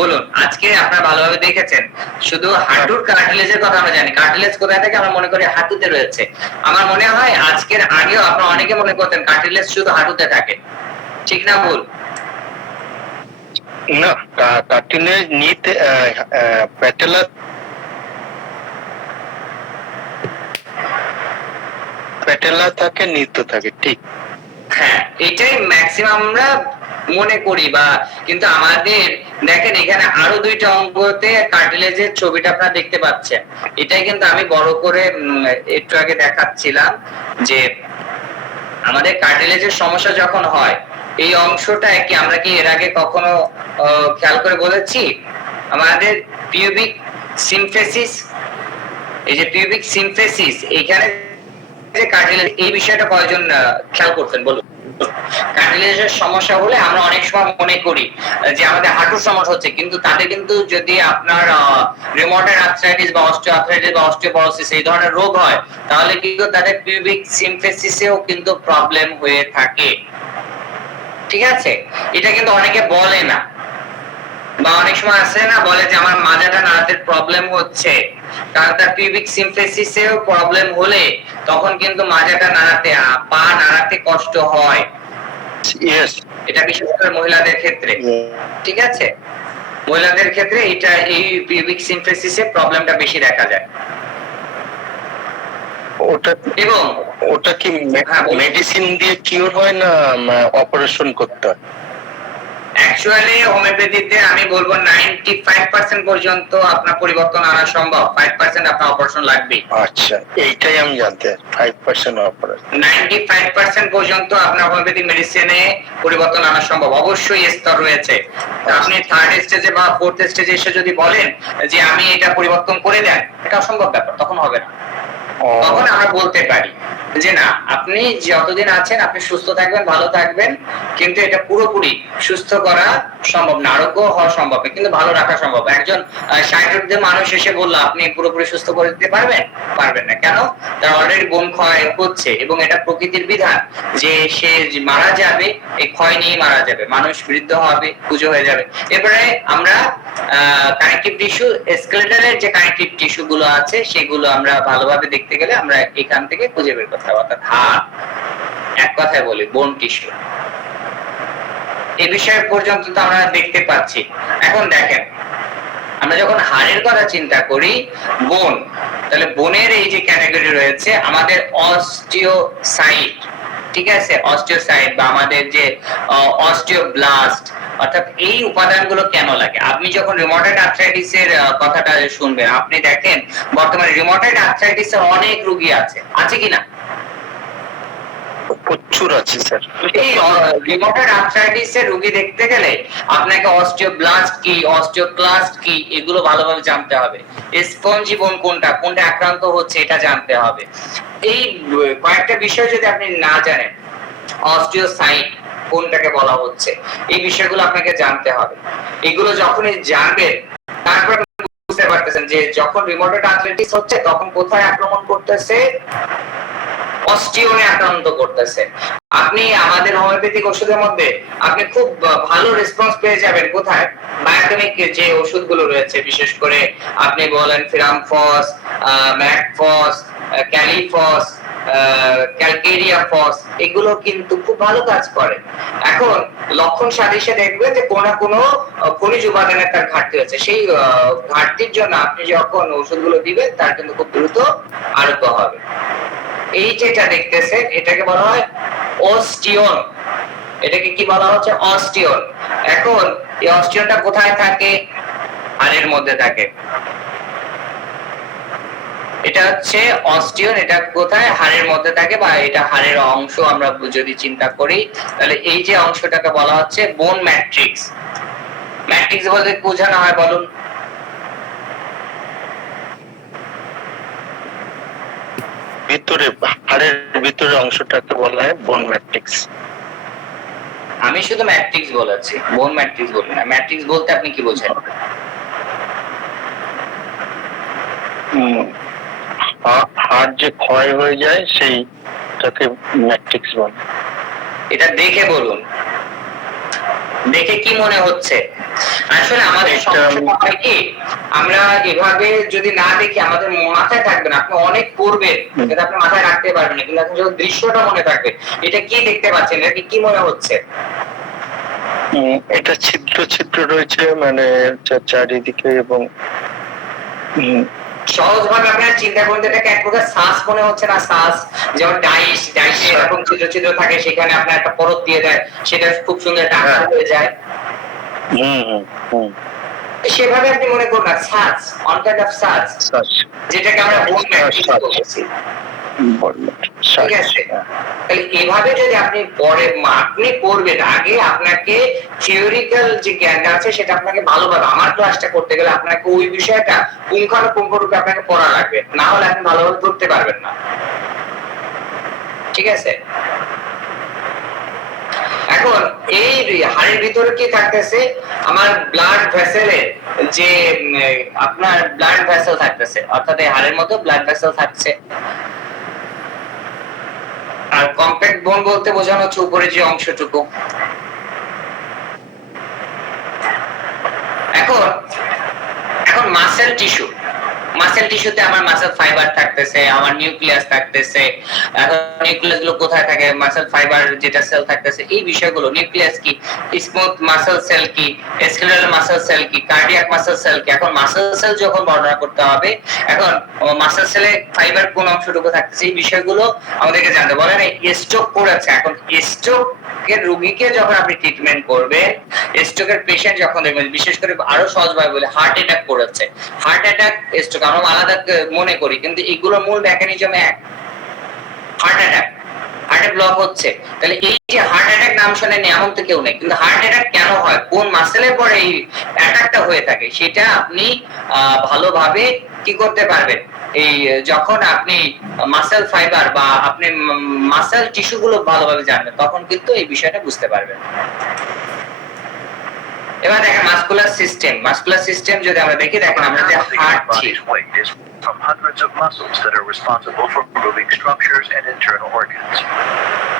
বলুন, আজকে আপনারা ভালোভাবে দেখেছেন, শুধু হাঁটুর কার্টিলেজের কথা আমরা জানি। কার্টিলেজ কোথায় থেকে? আমরা মনে করি হাঁটুতে রয়েছে। আমার মনে হয় আজকের আগেও আপনারা অনেকে মনে করতেন কার্টিলেজ শুধু হাঁটুতে থাকে, ঠিক না ভুল? না, কার্টিলেজ নিতে প্যাটেলা থাকে, নিতে থাকে, ঠিক। হ্যাঁ, এটাই ম্যাক্সিমাম আমরা মনে করি, বা কিন্তু আমাদের দেখেন এখানে আরো দুইটা অঙ্গতে কার্টিলেজের ছবিটা আপনারা দেখতে পাচ্ছেন। এটাই কিন্তু আমি বড় করে একটু আগে দেখাচ্ছিলাম, যে আমাদের কার্টিলেজের সমস্যা যখন হয়, এই অংশটা কি আমরা কি এর আগে কখনো খেয়াল করে বলেছি? আমাদের পিউবিক সিমফেসিস, এই যে পিউবিক সিমফেসিস, এইখানে যে কার্টিলেজ, এই বিষয়টা কয়জন খেয়াল করতেন বলুন? কার্টিলেজের সমস্যা হলে আমরা অনেক সময় মনে করি যে আমাদের হাঁটুর সমস্যা হচ্ছে, কিন্তু তাতে কিন্তু যদি আপনার রিউমাটয়েড আর্থ্রাইটিস বা অস্টিওআর্থ্রাইটিস বা অস্টিওপরোসিস এই ধরনের রোগ হয়, তাহলে কিন্তু তাদের পিউবিক সিমফেসিসেও কিন্তু প্রবলেম হয়ে থাকে, ঠিক আছে। এটা কিন্তু অনেকে বলে না, বা অনেক সময় আসে না, বলে যে আমার মাজাটা নাড়াতে প্রবলেম হচ্ছে, কারণ তার পিউবিক সিমফেসিসেও প্রবলেম হলে তখন কিন্তু মাজাটা নাড়াতে, পা নাড়াতে কষ্ট হয়। এটা বিশেষ করে মহিলাদের ক্ষেত্রে, ঠিক আছে। মহিলাদের ক্ষেত্রে এটা এই পিউবিক সিমফেসিসে প্রবলেমটা বেশি দেখা যায়। এবং ওটা কি মেডিসিন দিয়ে কিউর হয় না অপারেশন করতে হয়? অ্যাকচুয়ালি হোমিওপ্যাথিতে আমি বলবো 95% পর্যন্ত আপনার পরিবর্তন আনা সম্ভব, 5% আপনার অপারেশন লাগবে। আচ্ছা, এইটাই আমি জানতে, 5% অপারেশন। 95% পর্যন্ত আপনার হোমিওপ্যাথিক মেডিসিনে পরিবর্তন আনা সম্ভব। অবশ্যই স্তর রয়েছে, আপনি থার্ড স্টেজে বা ফোর্থ স্টেজে এসে যদি বলেন যে আমি এটা পরিবর্তন করে দেন, এটা অসম্ভব ব্যাপার, তখন হবে না। তখন আমরা বলতে পারি যে না, আপনি যতদিন আছেন আপনি সুস্থ থাকবেন, ভালো থাকবেন, কিন্তু এটা পুরোপুরি সুস্থ করা সম্ভব না, আরোগ্য হওয়া সম্ভব না, কিন্তু ভালো রাখা সম্ভব। একজন 60 ঊর্ধ্বে মানুষ এসে বললো আপনি পুরোপুরি সুস্থ করে দিতে পারবেন? পারবেন না। কেন? তার অলরেডি বোন ক্ষয় হচ্ছে এবং এটা প্রকৃতির বিধান যে সে মারা যাবে, এই ক্ষয় নিয়ে মারা যাবে, মানুষ বৃদ্ধ হবে, পুজো হয়ে যাবে। এরপরে আমরা কানেকটিভ টিস্যু, স্কেলেটালের যে কানেকটিভ টিস্যু গুলো আছে সেগুলো আমরা ভালোভাবে দেখতে গেলে আমরা এখান থেকে খুঁজে বের করতে হবে, অর্থাৎ হাড়, এক কথায় বলি বোন টিস্যু। এই বিষয় পর্যন্ত তো আমরা দেখতে পাচ্ছি। এখন দেখেন, আমরা যখন হাড়ের কথা চিন্তা করি, বোন, তাহলে বোনের এই যে ক্যাটাগরি রয়েছে আমাদের অস্টিওসাইট, ঠিক আছে, অস্টিওসাইট বা আমাদের যে অস্টিওব্লাস্ট, অর্থাৎ এই উপাদানগুলো কেন লাগে? আপনি যখন রিউমাটয়েড আর্থ্রাইটিসের কথাটা শুনবেন, আপনি দেখেন বর্তমানে রিউমাটয়েড আর্থ্রাইটিসের অনেক রোগী আছে কিনা? প্রচুর আছে স্যার। এই রিউমাটয়েড আর্থ্রাইটিসের রোগী দেখতে গেলে আপনাকে অস্টিওব্লাস্ট কি, অস্টিওক্লাস্ট কি, এগুলো ভালোভাবে জানতে হবে। স্পঞ্জি বোন কোনটা আক্রান্ত হচ্ছে এটা জানতে হবে। এই কয়েকটা বিষয় যদি আপনি না জানেন, অস্টিওসাইট কোনটাকে বলা হচ্ছে, এই বিষয়গুলো আপনাকে জানতে হবে। এগুলো যখনই জানবেন তারপর বুঝতে পারতেছেন যে যখন রিউমাটয়েড আর্থ্রাইটিস হচ্ছে তখন কোথায় আক্রমণ করতেছে, অস্টিওনে আক্রান্ত করতেছে। আপনি আমাদের হোমিওপ্যাথিক ওষুধের মধ্যে আপনি খুব ভালো রেসপন্স পেয়ে যাবেন কোথায়, বায়োটনিক যে ওষুধগুলো রয়েছে, বিশেষ করে আপনি বলেন ফিরামফস, ম্যাকফস, ক্যালিফস, ক্যালকেরিয়া ফস, এগুলো কিন্তু খুব ভালো কাজ করে। এখন লক্ষণ সাদৃশ্যে দেখবেন যে কোনো না কোনো খনিজ উপাদানের তার ঘাটতি হচ্ছে, সেই ঘাটতির জন্য আপনি যখন ওষুধগুলো দিবেন তার কিন্তু খুব দ্রুত আরোগ্য হবে। এই যেটা দেখতেছেন এটাকে বলা হয় অস্টিওন, এটাকে কি বলা হচ্ছে, অস্টিওন। এখন এই অস্টিওনটা কোথায় থাকে? হাড়ের মধ্যে থাকে। এটা হচ্ছে অস্টিওন, এটা কোথায়? হাড়ের মধ্যে থাকে, বা এটা হাড়ের অংশ আমরা যদি চিন্তা করি তাহলে এই যে অংশটাকে বলা হচ্ছে বোন ম্যাট্রিক্স। ম্যাট্রিক্স বলতে বোঝানো হয় বলুন? ভিতরে, হাড়ের ভিতরে অংশটাকে বলা হয় বোন ম্যাট্রিক্স। আমি শুধু ম্যাট্রিক্স বলেছি, বোন ম্যাট্রিক্স বলি না। ম্যাট্রিক্স বলতে আপনি কি বোঝেন? হাড় যে ক্ষয় হয়ে যায় সেইটাকে ম্যাট্রিক্স বলে। এটা দেখে বলুন, দেখে কি মনে হচ্ছে? আসলে আমাদের সমস্যা হয় কি, আমরা এভাবে যদি না দেখি আমাদের মাথায় থাকবে না। আপনি অনেক পড়বেন কিন্তু আপনি মাথায় রাখতে পারবেন না, কিন্তু আপনি যখন দৃশ্যটা মনে থাকবে, এটা কি দেখতে পাচ্ছেন, এটা কি মনে হচ্ছে? এটা ছিদ্র ছিদ্র রয়েছে মানে চারিদিকে, এবং সহজভাবে আপনারা চিন্তা করুন, এটাকে এক প্রকার শ্বাস মনে হচ্ছে না? শ্বাস যেমন ডাইসে এরকম ছিদ্র ছিদ্র থাকে, সেখানে আপনার একটা পরত দিয়ে দেয়, সেটা খুব সুন্দর টাকা হয়ে যায়। সেভাবে আপনি মনে করুন না, শ্বাস, অন কাইন্ড অফ শ্বাস, যেটাকে আমরা বোন ম্যাট্রিক্স বলছি, ঠিক আছে? তাহলে এভাবে যদি আপনি পড়বেন, আগে আপনাকে থিওরিক্যাল যে জ্ঞানটা আছে সেটা আপনাকে ভালোভাবে, আমার ক্লাসটা করতে গেলে আপনাকে ওই বিষয়টা পুঙ্খানুপুঙ্খ রূপে আপনাকে পড়া লাগবে, না হলে আপনি ভালোভাবে ধরতে পারবেন না, ঠিক আছে? এখন এই হাড়ের ভিতরে কি থাকতেছে, আমার ব্লাড ভেসেলের যে আপনার ব্লাড ভেসেল থাকতেছে, অর্থাৎ এই হাড়ের মতো ব্লাড ভেসেল থাকছে। আর কম্প্যাক্ট বোন বলতে বোঝানো হচ্ছে উপরে যে অংশটুকু। এখন মাসেল টিস্যু, মাসেল টিস্যুতে আমার মাসেল ফাইবার থাকতেছে, আমার নিউক্লিয়াস থাকতেছে। এখন নিউক্লিয়াস গুলো কোথায় থাকে, মাসেল ফাইবার যেটা সেল থাকতেছে, এই বিষয়গুলো, নিউক্লিয়াস কি, স্মুথ মাসেল সেল কি, স্কেলেটাল মাসেল সেল কি, কার্ডিয়াক মাসেল সেল কি। এখন মাসেল সেল যখন বর্ণনা করতে হবে, এখন মাসেল সেলে ফাইবার কোন অংশটুকু থাকতেছে, এই বিষয়গুলো আমাদেরকে জানতে বলেন। স্ট্রোক করেছে, এখন স্ট্রোক এর রোগীকে যখন আপনি ট্রিটমেন্ট করবেন, স্ট্রোকের পেশেন্ট যখন দেখবেন, বিশেষ করে আরো সহজভাবে বলে হার্ট অ্যাটাক করেছে, হার্ট অ্যাটাক স্ট্রোক আমরা আলাদা মনে করি, কিন্তু এগুলোর মূল মেকানিজম এক। হার্ট অ্যাটাক, হার্টে ব্লক হচ্ছে, তাহলে এই যে হার্ট অ্যাটাক নাম শুনেন এমন তো কেউ নেই, কিন্তু হার্ট অ্যাটাক কেন হয়, কোন মাসেলের পরে এই অ্যাটাকটা হয়ে থাকে, সেটা আপনি ভালোভাবে কি করতে পারবেন, এই যখন আপনি মাসেল ফাইবার বা আপনি মাসেল টিস্যু গুলো ভালোভাবে জানবেন তখন কিন্তু এই বিষয়টা বুঝতে পারবেন। এবার দেখেন মাসকুলার সিস্টেম যদি আমরা দেখি, দেখেন আমরা যে হাঁটছি from hundreds of muscles that are responsible for moving structures and internal organs.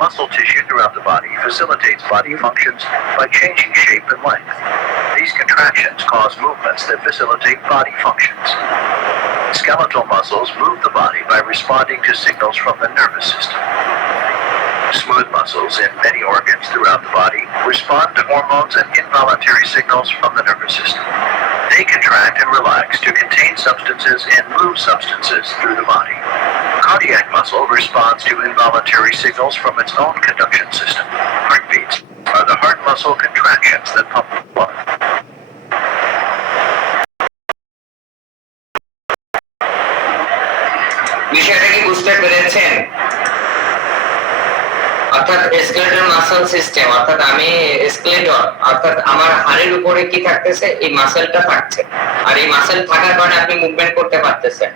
Muscle tissue throughout the body facilitates body functions by changing shape and length. These contractions cause movements that facilitate body functions. Skeletal muscles move the body by responding to signals from the nervous system. Smooth muscles in many organs throughout the body respond to hormones and involuntary signals from the nervous system. They contract and relax to contain substances and move substances through the body. Cardiac muscle responds to involuntary signals from its own conduction system. Heartbeats are the heart muscle contractions that pump blood. বিষয়টা কি বুঝতে পেরেছেন? অর্থাৎ স্কেলেটাল মাসল সিস্টেম, অর্থাৎ আমি স্কেলেটন, অর্থাৎ আমার হাড়ের উপরে কি থাকতেছে, এই মাসেলটা থাকছে, আর এই মাসেল থাকার কারণে আপনি মুভমেন্ট করতে পারতেছেন।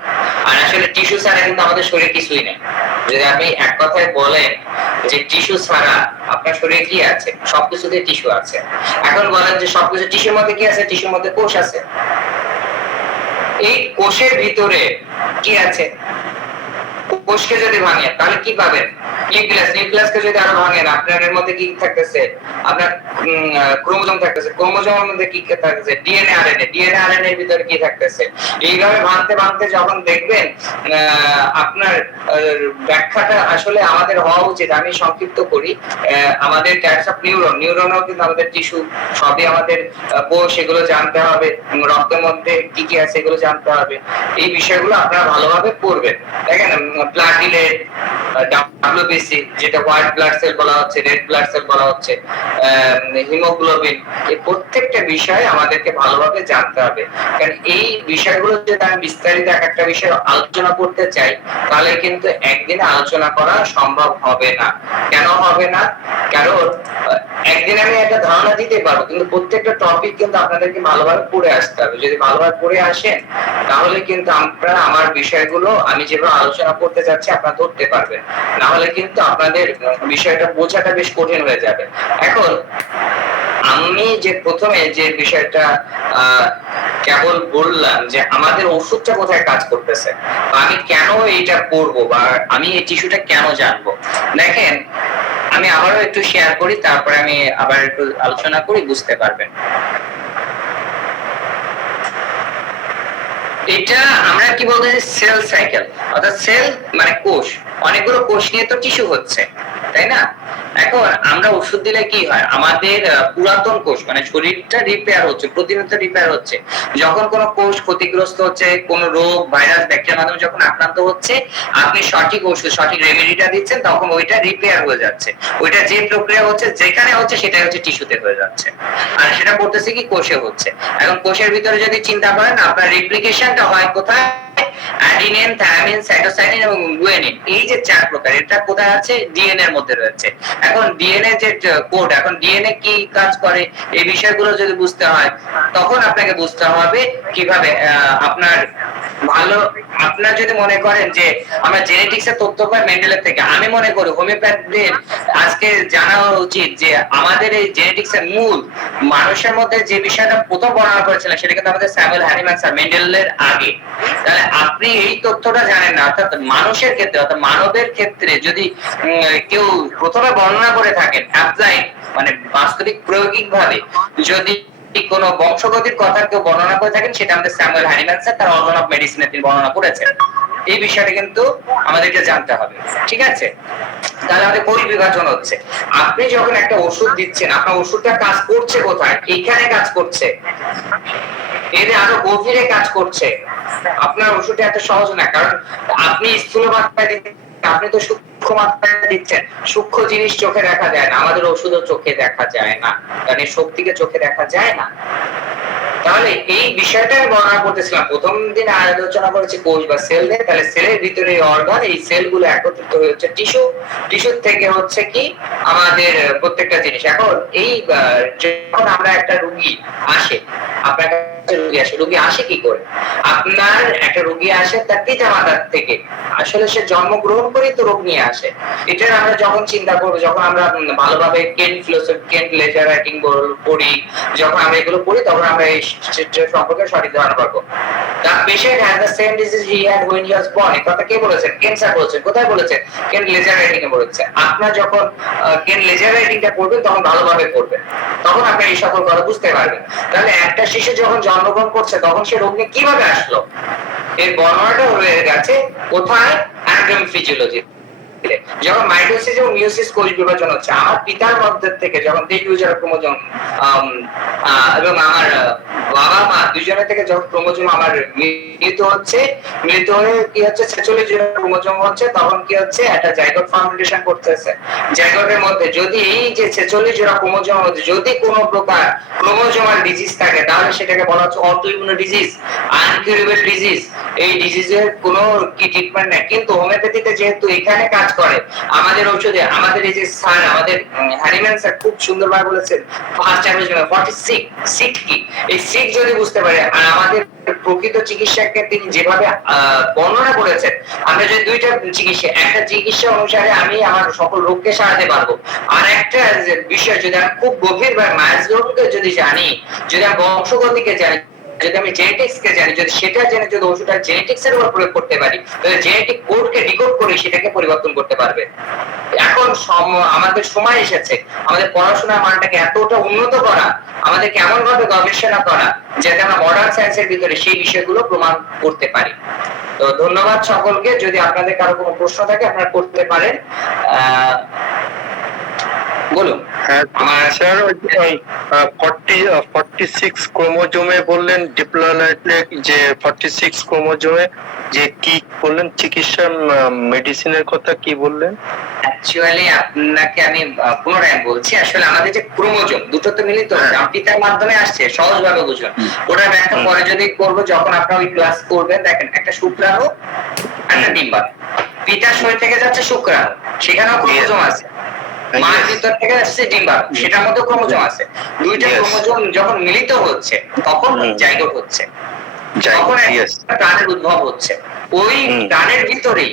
আর আসলে টিস্যু ছাড়া কিন্তু আমাদের শরীরে কিছুই নেই। যদি আপনি এক কথায় বলেন যে টিস্যু ছাড়া আপনার শরীরে কি আছে, সবকিছুতে টিস্যু আছে। এখন বলেন যে সবকিছু টিস্যুর মধ্যে কি আছে, টিস্যুর মধ্যে কোষ আছে। এই কোষের ভিতরে কি আছে, কোষকে যদি ভাঙেন তাহলে কি পাবেন, নিউক্লিয়াসকে যদি আরো ভাঙেন আপনার এর মধ্যে কি থাকতেছে, আপনার ক্রোমোজোম থাকতেছে, ক্রোমোজোমের মধ্যে কি থাকতেছে, ডিএনএ আরএনএ এর ভিতরে কি থাকতেছে। এইভাবে ভাঙতে যখন দেখবেন আপনার ব্যাখ্যাটা আসলে আমাদের হওয়া উচিত। আমি সংক্ষিপ্ত করি, আমাদের টাইপস অফ নিউরনও কিন্তু আমাদের টিস্যু, সবই আমাদের কোষ, এগুলো জানতে হবে। রক্তের মধ্যে কি কি আছে এগুলো জানতে হবে। এই বিষয়গুলো আপনারা ভালোভাবে পড়বেন। দেখেন প্লাটিলেট, ডাব্লিউবিসি যেটা হোয়াইট ব্লাড সেল বলা হচ্ছে, রেড ব্লাড সেল বলা হচ্ছে, হিমোগ্লোবিন, এই প্রত্যেকটা বিষয় আমাদেরকে ভালোভাবে জানতে হবে। কারণ এই বিষয়গুলো যদি আমি বিস্তারিত একটা বিষয় আলোচনা করতে চাই তাহলে কিন্তু একদিনে আলোচনা করা সম্ভব হবে না। কেন হবে না? কারণ একদিন আমি একটা ধারণা দিতে পারবো, কিন্তু প্রত্যেকটা টপিক কিন্তু আপনাদেরকে ভালোভাবে পড়ে আসতে হবে। যদি ভালোভাবে পড়ে আসেন তাহলে কিন্তু আপনারা আমার বিষয়গুলো আমি যেভাবে আলোচনা করতে যাচ্ছি আপনারা ধরতে পারবেন, না হলে কিন্তু আপনাদের বিষয়টা বোঝাটা বেশ কঠিন হয়ে যাবে। এখন আমি যে প্রথমে যে বিষয়টা কেবল বললাম যে আমাদের ওষুধটা কোথায় কাজ করতেছে, আমি কেন এইটা করবো বা আমি এই টিস্যুটা কেন জানবো। দেখেন আমি আবারও একটু শেয়ার করি, তারপরে আমি আবার একটু আলোচনা করি, বুঝতে পারবেন। এটা আমরা কি বলতেছি, সেল সাইকেল, অর্থাৎ সেল মানে কোষ, অনেকগুলো কোষ নিয়ে তো টিস্যু হচ্ছে, তাই না? এখন আমরা ওষুধ দিলে কি হয়, আমাদের পুরাতন কোষ মানে শরীরটা রিপেয়ার হচ্ছে, প্রতিনিয়ত রিপেয়ার হচ্ছে। যখন কোনো কোষ ক্ষতিগ্রস্ত হচ্ছে, কোনো রোগ, ভাইরাস, ব্যাকটেরিয়ার মাধ্যমে যখন আক্রান্ত হচ্ছে, আপনি সঠিক ওষুধ, সঠিক রেমেডিটা দিচ্ছেন, তখন ওইটা রিপেয়ার হয়ে যাচ্ছে। ওইটা যে প্রক্রিয়া হচ্ছে, যেখানে হচ্ছে সেটাই হচ্ছে টিস্যুতে হয়ে যাচ্ছে, আর সেটা করতেছে কি কোষে হচ্ছে। এখন কোষের ভিতরে যদি চিন্তা করেন, আপনার রেপ্লিকেশনটা হয় কোথায়, অ্যাডিনিন, থায়ামিন, সাইটোসাইনিন এবং গুয়ানিন, এই যে চার প্রকার, এটা কোথায় আছে, ডিএনএ এর মধ্যে রয়েছে। এখন ডিএনএ যে কোড, এখন ডিএনএ কি কাজ করে এই বিষয়গুলো যদি বুঝতে হয় তখন আপনাকে বুঝতে হবে কিভাবে আপনার ভালো, আপনার যদি মনে করেন যে আমরা জেনেটিক্স এর তথ্য পাই মেন্ডেলের থেকে, আমি মনে করি হোমিওপ্যাথিদের আজকে জানা উচিত যে আমাদের এই জেনেটিক্স এর মূল মানুষের মধ্যে যে বিষয়টা প্রথম বর্ণনা করেছিলেন সেটা কিন্তু আমাদের স্যামুয়েল হ্যানিম্যান স্যার, মেন্ডেলের আগে। তাহলে আপনি এই তথ্যটা জানেন না, অর্থাৎ মানুষের ক্ষেত্রে, অর্থাৎ মানবের ক্ষেত্রে যদি কেউ প্রথমে বর্ণনা করে থাকেন অ্যাপ্লাই মানে বাস্তবিক প্রায়োগিক ভাবে যদি কোন বংশগতির কথা কেউ বর্ণনা করে থাকেন, সেটা আমাদের স্যামুয়েল হ্যানিম্যান স্যার তার অর্গান অফ মেডিসিনে তিনি বর্ণনা করেছেন। এই বিষয়টা কিন্তু আমাদেরকে জানতে হবে, ঠিক আছে? তাহলে আমাদের কোষ বিভাজন হচ্ছে। আপনি যখন একটা ওষুধ দিচ্ছেন, আপনার ওষুধটা কাজ করছে কোথায়, এইখানে কাজ করছে, এর আরো গভীরে কাজ করছে। আপনার ওষুধটা এত সহজ না, কারণ আপনি স্থূল মাত্রায় দিচ্ছেন, আপনি তো সূক্ষ্ম মাত্রায় দিচ্ছেন। সূক্ষ্ম জিনিস চোখে দেখা যায় না, আমাদের ওষুধও চোখে দেখা যায় না, কারণ এই শক্তিকে চোখে দেখা যায় না। তাহলে এই বিষয়টা আমি বর্ণনা করতেছিলাম, প্রথম দিন আলোচনা করেছি কোষ বা সেল নিয়ে। তাহলে সেলের ভিতরে অর্গান, এই সেলগুলো একত্রিত হয়ে হচ্ছে টিস্যু, টিস্যুর থেকে হচ্ছে কি আমাদের প্রত্যেকটা জিনিস। এখন এই যখন আমরা একটা রোগী আসে আপনার রোগী আসে? রোগী আসে কি করে? আপনার একটা রোগী আসে তার পিতা মাতার থেকে, আসলে সে জন্মগ্রহণ করেই তো রোগ নিয়ে আসে। এটা আমরা যখন চিন্তা করবো, যখন আমরা ভালোভাবে Kant philosophy, Kant later writing পড়ি, যখন আমরা এগুলো পড়ি, তখন আমরা এই সম্পর্কে সঠিক ধারণা পাবো। The patient has the same disease he had when he was born. এই কথা কে বলেছেন? কেন্ট স্যার বলেছেন। কোথায় বলেছেন? কেন্ট লেজার রাইটিং এ বলেছেন। আপনার যখন কেন্ট লেজার রাইটিংটা পড়বেন তখন ভালোভাবে পড়বেন, তখন আপনি এই সকল কথা বুঝতে পারবেন। তাহলে একটা শিশু যখন জন্মগ্রহণ করছে তখন সে রোগ নিয়ে কিভাবে আসলো, এর বর্ণনাটা হয়ে গেছে কোথায়? Anatomy physiology. যখন মাইটোসিস এবং মিয়োসিস কোষ বিভাজন হচ্ছে, আমার পিতার মধ্যে থেকে যখন 23 জোড়া ক্রোমোজোম এবং আমার বাবা মা দুজনের থেকে যখন ক্রোমোজোম আমার মিলিত হয়ে কি হচ্ছে 46 জোড়া ক্রোমোজোম হচ্ছে, তখন কি হচ্ছে? একটা জাইগোট ফার্মেন্টেশন করতেছে। জাইগোটের মধ্যে যদি এই যে 46 জোড়া ক্রোমোজোমের মধ্যে যদি কোনো প্রকার ক্রোমোজোমাল ডিজিজ থাকে, তাহলে সেটাকে বলা হচ্ছে অটোইমিউন ডিজিজ, আনকিউরেবল ডিজিজ। এই ডিজিজের কোনো কি ট্রিটমেন্ট নেই। কিন্তু হোমিওপ্যাথিতে যেহেতু এখানে কাজ করে, আমাদের ঔষধে, আমাদের এই যে স্যার, আমাদের হ্যারিম্যান স্যার খুব সুন্দরভাবে বলেছেন ফার্স্ট চ্যাপ্টার 46 সিক কি, এই সিক যদি বুঝতে পারে, আর আমাদের প্রকৃত চিকিৎসাকে তিনি যেভাবে বর্ণনা করেছেন, আমরা যদি দুইটা চিকিৎসা, একটা চিকিৎসা অনুসারে আমি আমার সকল রোগকে সারাতে পারবো, আর একটা বিষয় যদি আমি খুব গভীর বা মায়াজকে যদি জানি, যদি আমি বংশগতিকে জানি, যদি আমি জেনেটিক্স কে জানি, যদি সেটা জেনে যদি ওষুধটা জেনেটিক্স এর উপর প্রয়োগ করতে পারি, তাহলে জেনেটিক কোডকে ডিকোড করে সেটাকে পরিবর্তন করতে পারবে। এখন আমাদের সময় এসেছে আমাদের পড়াশোনার মানটাকে এতটা উন্নত করা, আমাদের কেমন ভাবে গবেষণা করা, যাতে আমরা মডার্ন সায়েন্সের ভিতরে সেই বিষয়গুলো প্রমাণ করতে পারি। তো ধন্যবাদ সকলকে। যদি আপনাদের কারো কোনো প্রশ্ন থাকে আপনারা করতে পারেন। বলুন। আমার স্যার ওই 46 ক্রোমোজোমে বললেন ডিপ্লোম্যাটিক, যে 46 ক্রোমোজোমে যে কি বললেন চিকিৎসা মেডিসিনের কথা কি বললেন? অ্যাকচুয়ালি আপনাকে আমি পুনরায় বলছি, আসলে আমাদের যে ক্রোমোজোম দুটো তো মিলিত হচ্ছে, পিতার মাধ্যমে আসছে, সহজভাবে বুঝুন। ওটা ব্যাখ্যা পরে যদি করবো, যখন আপনারা ওই ক্লাস করবেন, দেখেন একটা শুক্রাণু, একটা ডিম্বাণু, পিতার শরীর থেকে যাচ্ছে শুক্রাণু, সেখানেও ক্রোমোজোম আছে। মার ভিতর থেকে আসছে ডিম্বাণু, সেটার মধ্যে ক্রোমোজোম আছে। দুইটা ক্রোমোজোম যখন মিলিত হচ্ছে তখন জাইগোট হচ্ছে, তখন প্রাণের উদ্ভব হচ্ছে। ওই প্রাণের ভিতরেই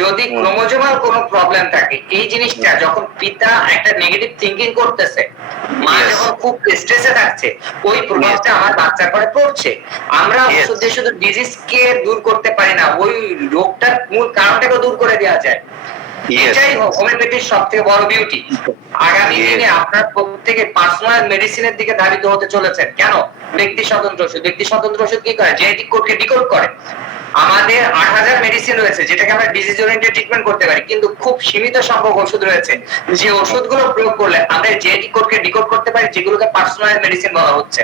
যদি ক্রোমোজোমাল কোনো প্রবলেম থাকে, এই জিনিসটা যখন পিতা একটা নেগেটিভ থিঙ্কিং করতেছে, মা যখন খুব স্ট্রেসে থাকছে, ওই প্রভাবটা আমার বাচ্চার পরে পড়ছে। আমরা শুধু ডিজিজ কে দূর করতে পারি না, ওই রোগটার মূল কারণটাকে দূর করে দেওয়া যায়। এটাই হোমিওপ্যাথির সবথেকে বড় বিউটি। আগামী দিনে আপনার প্রত্যেকে পার্সোনাল মেডিসিনের দিকে ধাবিত হতে চলেছেন। কেন? ব্যক্তি স্বতন্ত্র ওষুধ। ব্যক্তি স্বতন্ত্র ওষুধ কি করে? জেনেটিক কোডকে ডিকোড করে। আমাদের 8000 মেডিসিন রয়েছে যেটাকে আমরা ডিজিজ ওরিয়েন্টেড ট্রিটমেন্ট করতে পারি, কিন্তু খুব সীমিত সংখ্যক ওষুধ রয়েছে যে ওষুধগুলো প্রয়োগ করলে আমরা জেনেটিক কোডকে ডিকোড করতে পারি, যেগুলোকে পার্সোনালাইজ মেডিসিন বলা হচ্ছে।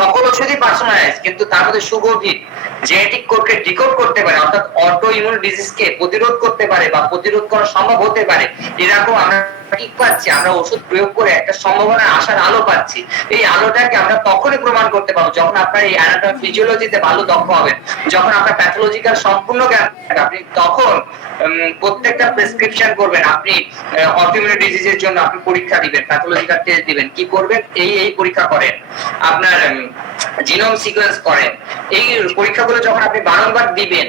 সকল ওষুধই পার্সোনালাইজ, কিন্তু তার মধ্যে সুগভীর জেনেটিক কোডকে ডিকোড করতে পারে, অর্থাৎ অটো ইমিউন ডিজিজকে প্রতিরোধ করতে পারে বা প্রতিরোধ করা সম্ভব হতে পারে, এরকম আমরা কি পাচ্ছি, আমরা ওষুধ প্রয়োগ করে একটা সম্ভাবনা আসার আলো পাচ্ছি। এই আলোটাকে আমরা তখনই প্রমাণ করতে পারবো যখন আপনার এই অ্যানাটমি ফিজিওলজিতে ভালো দক্ষ হবেন, যখন আপনার প্যাথোলজিক্যাল সম্পূর্ণ জ্ঞান থাকবে। আপনি তখন প্রত্যেকটা প্রেসক্রিপশন করবেন, আপনি অটোইমিউন ডিজিজের জন্য আপনি পরীক্ষা দিবেন, প্যাথোলজিক্যাল টেস্ট দিবেন, কি করবেন, এই পরীক্ষা করেন, আপনার জিনোম সিকোয়েন্স করেন। এই পরীক্ষাগুলো যখন আপনি বারংবার দিবেন,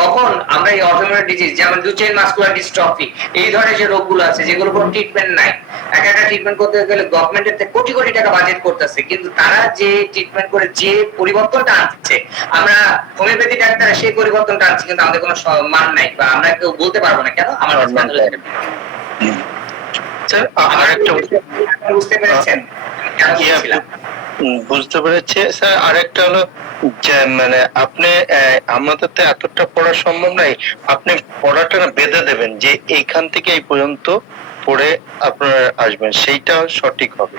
তখন আমরা এই অটোইমিউন ডিজিজ, যেমন ডুচেন মাসকুলার ডিস্ট্রফি, এই ধরনের যে রোগগুলো আছে যেগুলো কোনো ট্রিটমেন্ট নাই, একটা ট্রিটমেন্ট করতে গেলে গভর্নমেন্টের থেকে কোটি কোটি টাকা বাজেট করতেছে, কিন্তু তারা যে ট্রিটমেন্ট করে যে পরিবর্তনটা আনছে, আমরা হোমিওপ্যাথি ডাক্তাররা সেই পরিবর্তনটা আনছি, কিন্তু আমাদের কোনো মান নাই বা আমরা কেউ বলতে পারবো না কেন আমার বুঝতে পেরেছেন? বুঝতে পেরেছি স্যার। আরেকটা হলো যে মানে আপনি আমাদের তো এতটা পড়া সম্ভব নাই, আপনি পড়াটা বেঁধে দেবেন যে এইখান থেকে এই পর্যন্ত পড়ে আপনারা আসবেন, সেইটা সঠিক হবে।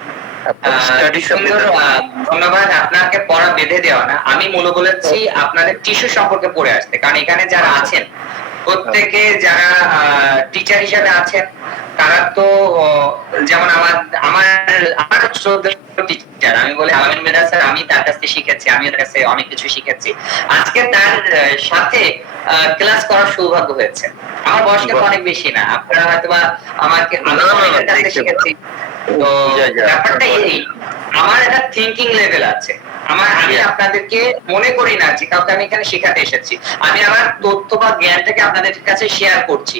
ধন্যবাদ। আপনাকে পড়া বেঁধে দেওয়া না, আমি মনে বলেছি আপনাদের টিস্যু সম্পর্কে পড়ে আসতে, কারণ এখানে যারা আছেন প্রত্যেকে যারা টিচার হিসেবে আছেন, তারা তো যেমন আমার টিচার, আমি বলি আলামিন মেধা স্যার, আমি তার কাছে শিখেছি, আমি ওর কাছে অনেক কিছু শিখেছি। আজকে তার সাথে ক্লাস করার সৌভাগ্য হয়েছে। আমার বয়স কিন্তু অনেক বেশি না, আপনারা হয়তোবা আমাকে শিখেছি। তো ব্যাপারটা এই, আমার একটা থিঙ্কিং লেভেল আছে, আমি আপনাদেরকে মনে করি না যে কাউকে আমি এখানে শেখাতে এসেছি, আমি আমার তথ্য বা জ্ঞানটাকে আপনাদের কাছে শেয়ার করছি।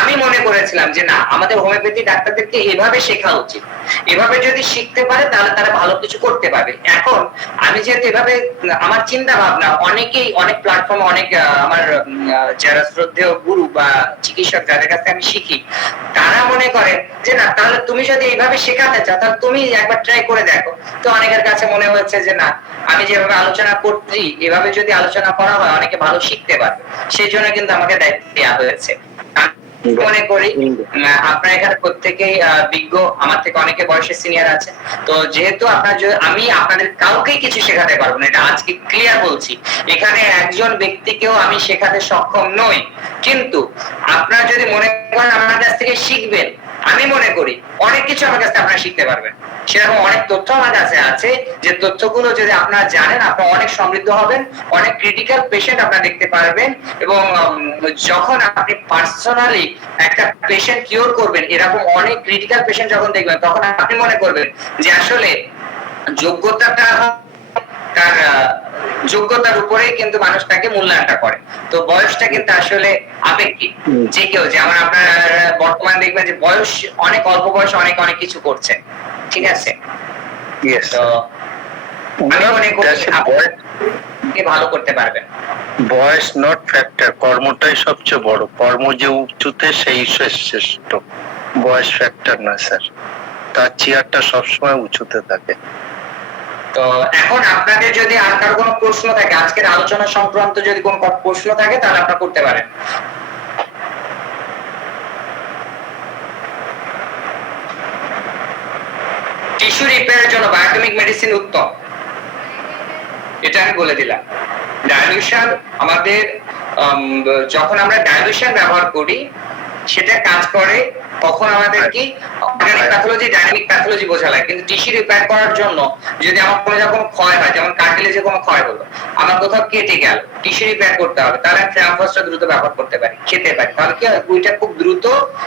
আমি মনে করেছিলাম যে না, আমাদের হোমিওপ্যাথি ডাক্তারদেরকে এভাবে শেখা উচিত, এভাবে যদি শিখতে পারে তাহলে তারা ভালো কিছু করতে পারবে। এখন আমি যেহেতু এভাবে আমার চিন্তা ভাবনা, অনেকেই অনেক প্ল্যাটফর্মে অনেক আমার যারা শ্রদ্ধেয় গুরু বা চিকিৎসক যাদের কাছে আমি শিখি, তারা মনে করে যে না, তাহলে তুমি যদি এইভাবে শেখাতে চাও তাহলে তুমি একবার ট্রাই করে দেখো। তো অনেকের কাছে মনে হচ্ছে যে না, আমি যেভাবে আলোচনা করছি এভাবে যদি আলোচনা করা হয় অনেকে ভালো শিখতে পারবে, সেই জন্য কিন্তু আমাকে দায়িত্ব দেওয়া হয়েছে। মনে করি আপনারা এখানে প্রত্যেকেই বিজ্ঞ, আমার থেকে অনেকে বয়সে সিনিয়র আছে। তো যেহেতু আমি আপনাদের কাউকেই কিছু শেখাতে পারবো না, এটা আজকে ক্লিয়ার বলছি। এখানে একজন ব্যক্তিকেও আমি শেখাতে সক্ষম নই, কিন্তু আপনারা যদি মনে করেন আমার কাছ থেকে শিখবেন, আমি মনে করি অনেক কিছু আমার কাছে আপনারা শিখতে পারবেন। সেরকম অনেক তথ্য আমার কাছে আছে, যে তথ্যগুলো যদি আপনারা জানেন আপনারা অনেক সমৃদ্ধ হবেন, অনেক ক্রিটিক্যাল পেশেন্ট আপনারা দেখতে পারবেন, এবং যখন আপনি পার্সোনালি একটা পেশেন্ট কিওর করবেন, এরকম অনেক ক্রিটিক্যাল পেশেন্ট যখন দেখবেন, তখন আপনি মনে করবেন যে আসলে যোগ্যতাটা, তার যোগ্যতার উপরেই কিন্তু মানুষ তাকে মূল্যায়নটা করে। তো বয়সটা কিন্তু আসলে আপেক্ষিক। যে কেউ, যেমন আপনার বর্তমানে দেখবেন যে বয়স, অনেক অল্প বয়সে অনেক অনেক কিছু করছে, ঠিক আছে? তো আমি মনে করি আপনি ভালো করতে পারবেন। বয়স নট ফ্যাক্টর, কর্মটাই সবচেয়ে বড়। কর্ম যে উঁচুতে সেই শ্রেষ্ঠ, বয়স ফ্যাক্টর না স্যার, তার চেয়ারটা সবসময় উঁচুতে থাকে। তো এখন আপনাদের যদি আর কারো কোনো প্রশ্ন থাকে, আজকের আলোচনা সংক্রান্ত যদি কোনো প্রশ্ন থাকে তাহলে আপনারা করতে পারেন। টিস্যু রিপেয়ারের জন্য বায়োকেমিক মেডিসিন উত্তম, এটা আমি বলে দিলাম। ডাইলিউশন, আমাদের যখন আমরা ডাইলিউশন ব্যবহার করি সেটা কাজ করে কখন আমাদের কি অর্গানিক প্যাথোলজি, ডাইনামিক প্যাথোলজি বোঝা লাগে। কিন্তু টিস্যু রিপেয়ার করার জন্য যদি আমার কোনো যখন ক্ষয় হয়, যেমন কার্টিলেজে কোনো ক্ষয় হলো, আমার কোথাও কেটে গেল, টিস্যু রিপেয়ার করতে হবে, তাহলে আমি ট্রামফসটা দ্রুত ব্যবহার করতে পারি, খেতে পারি, তাহলে কি ওইটা খুব দ্রুত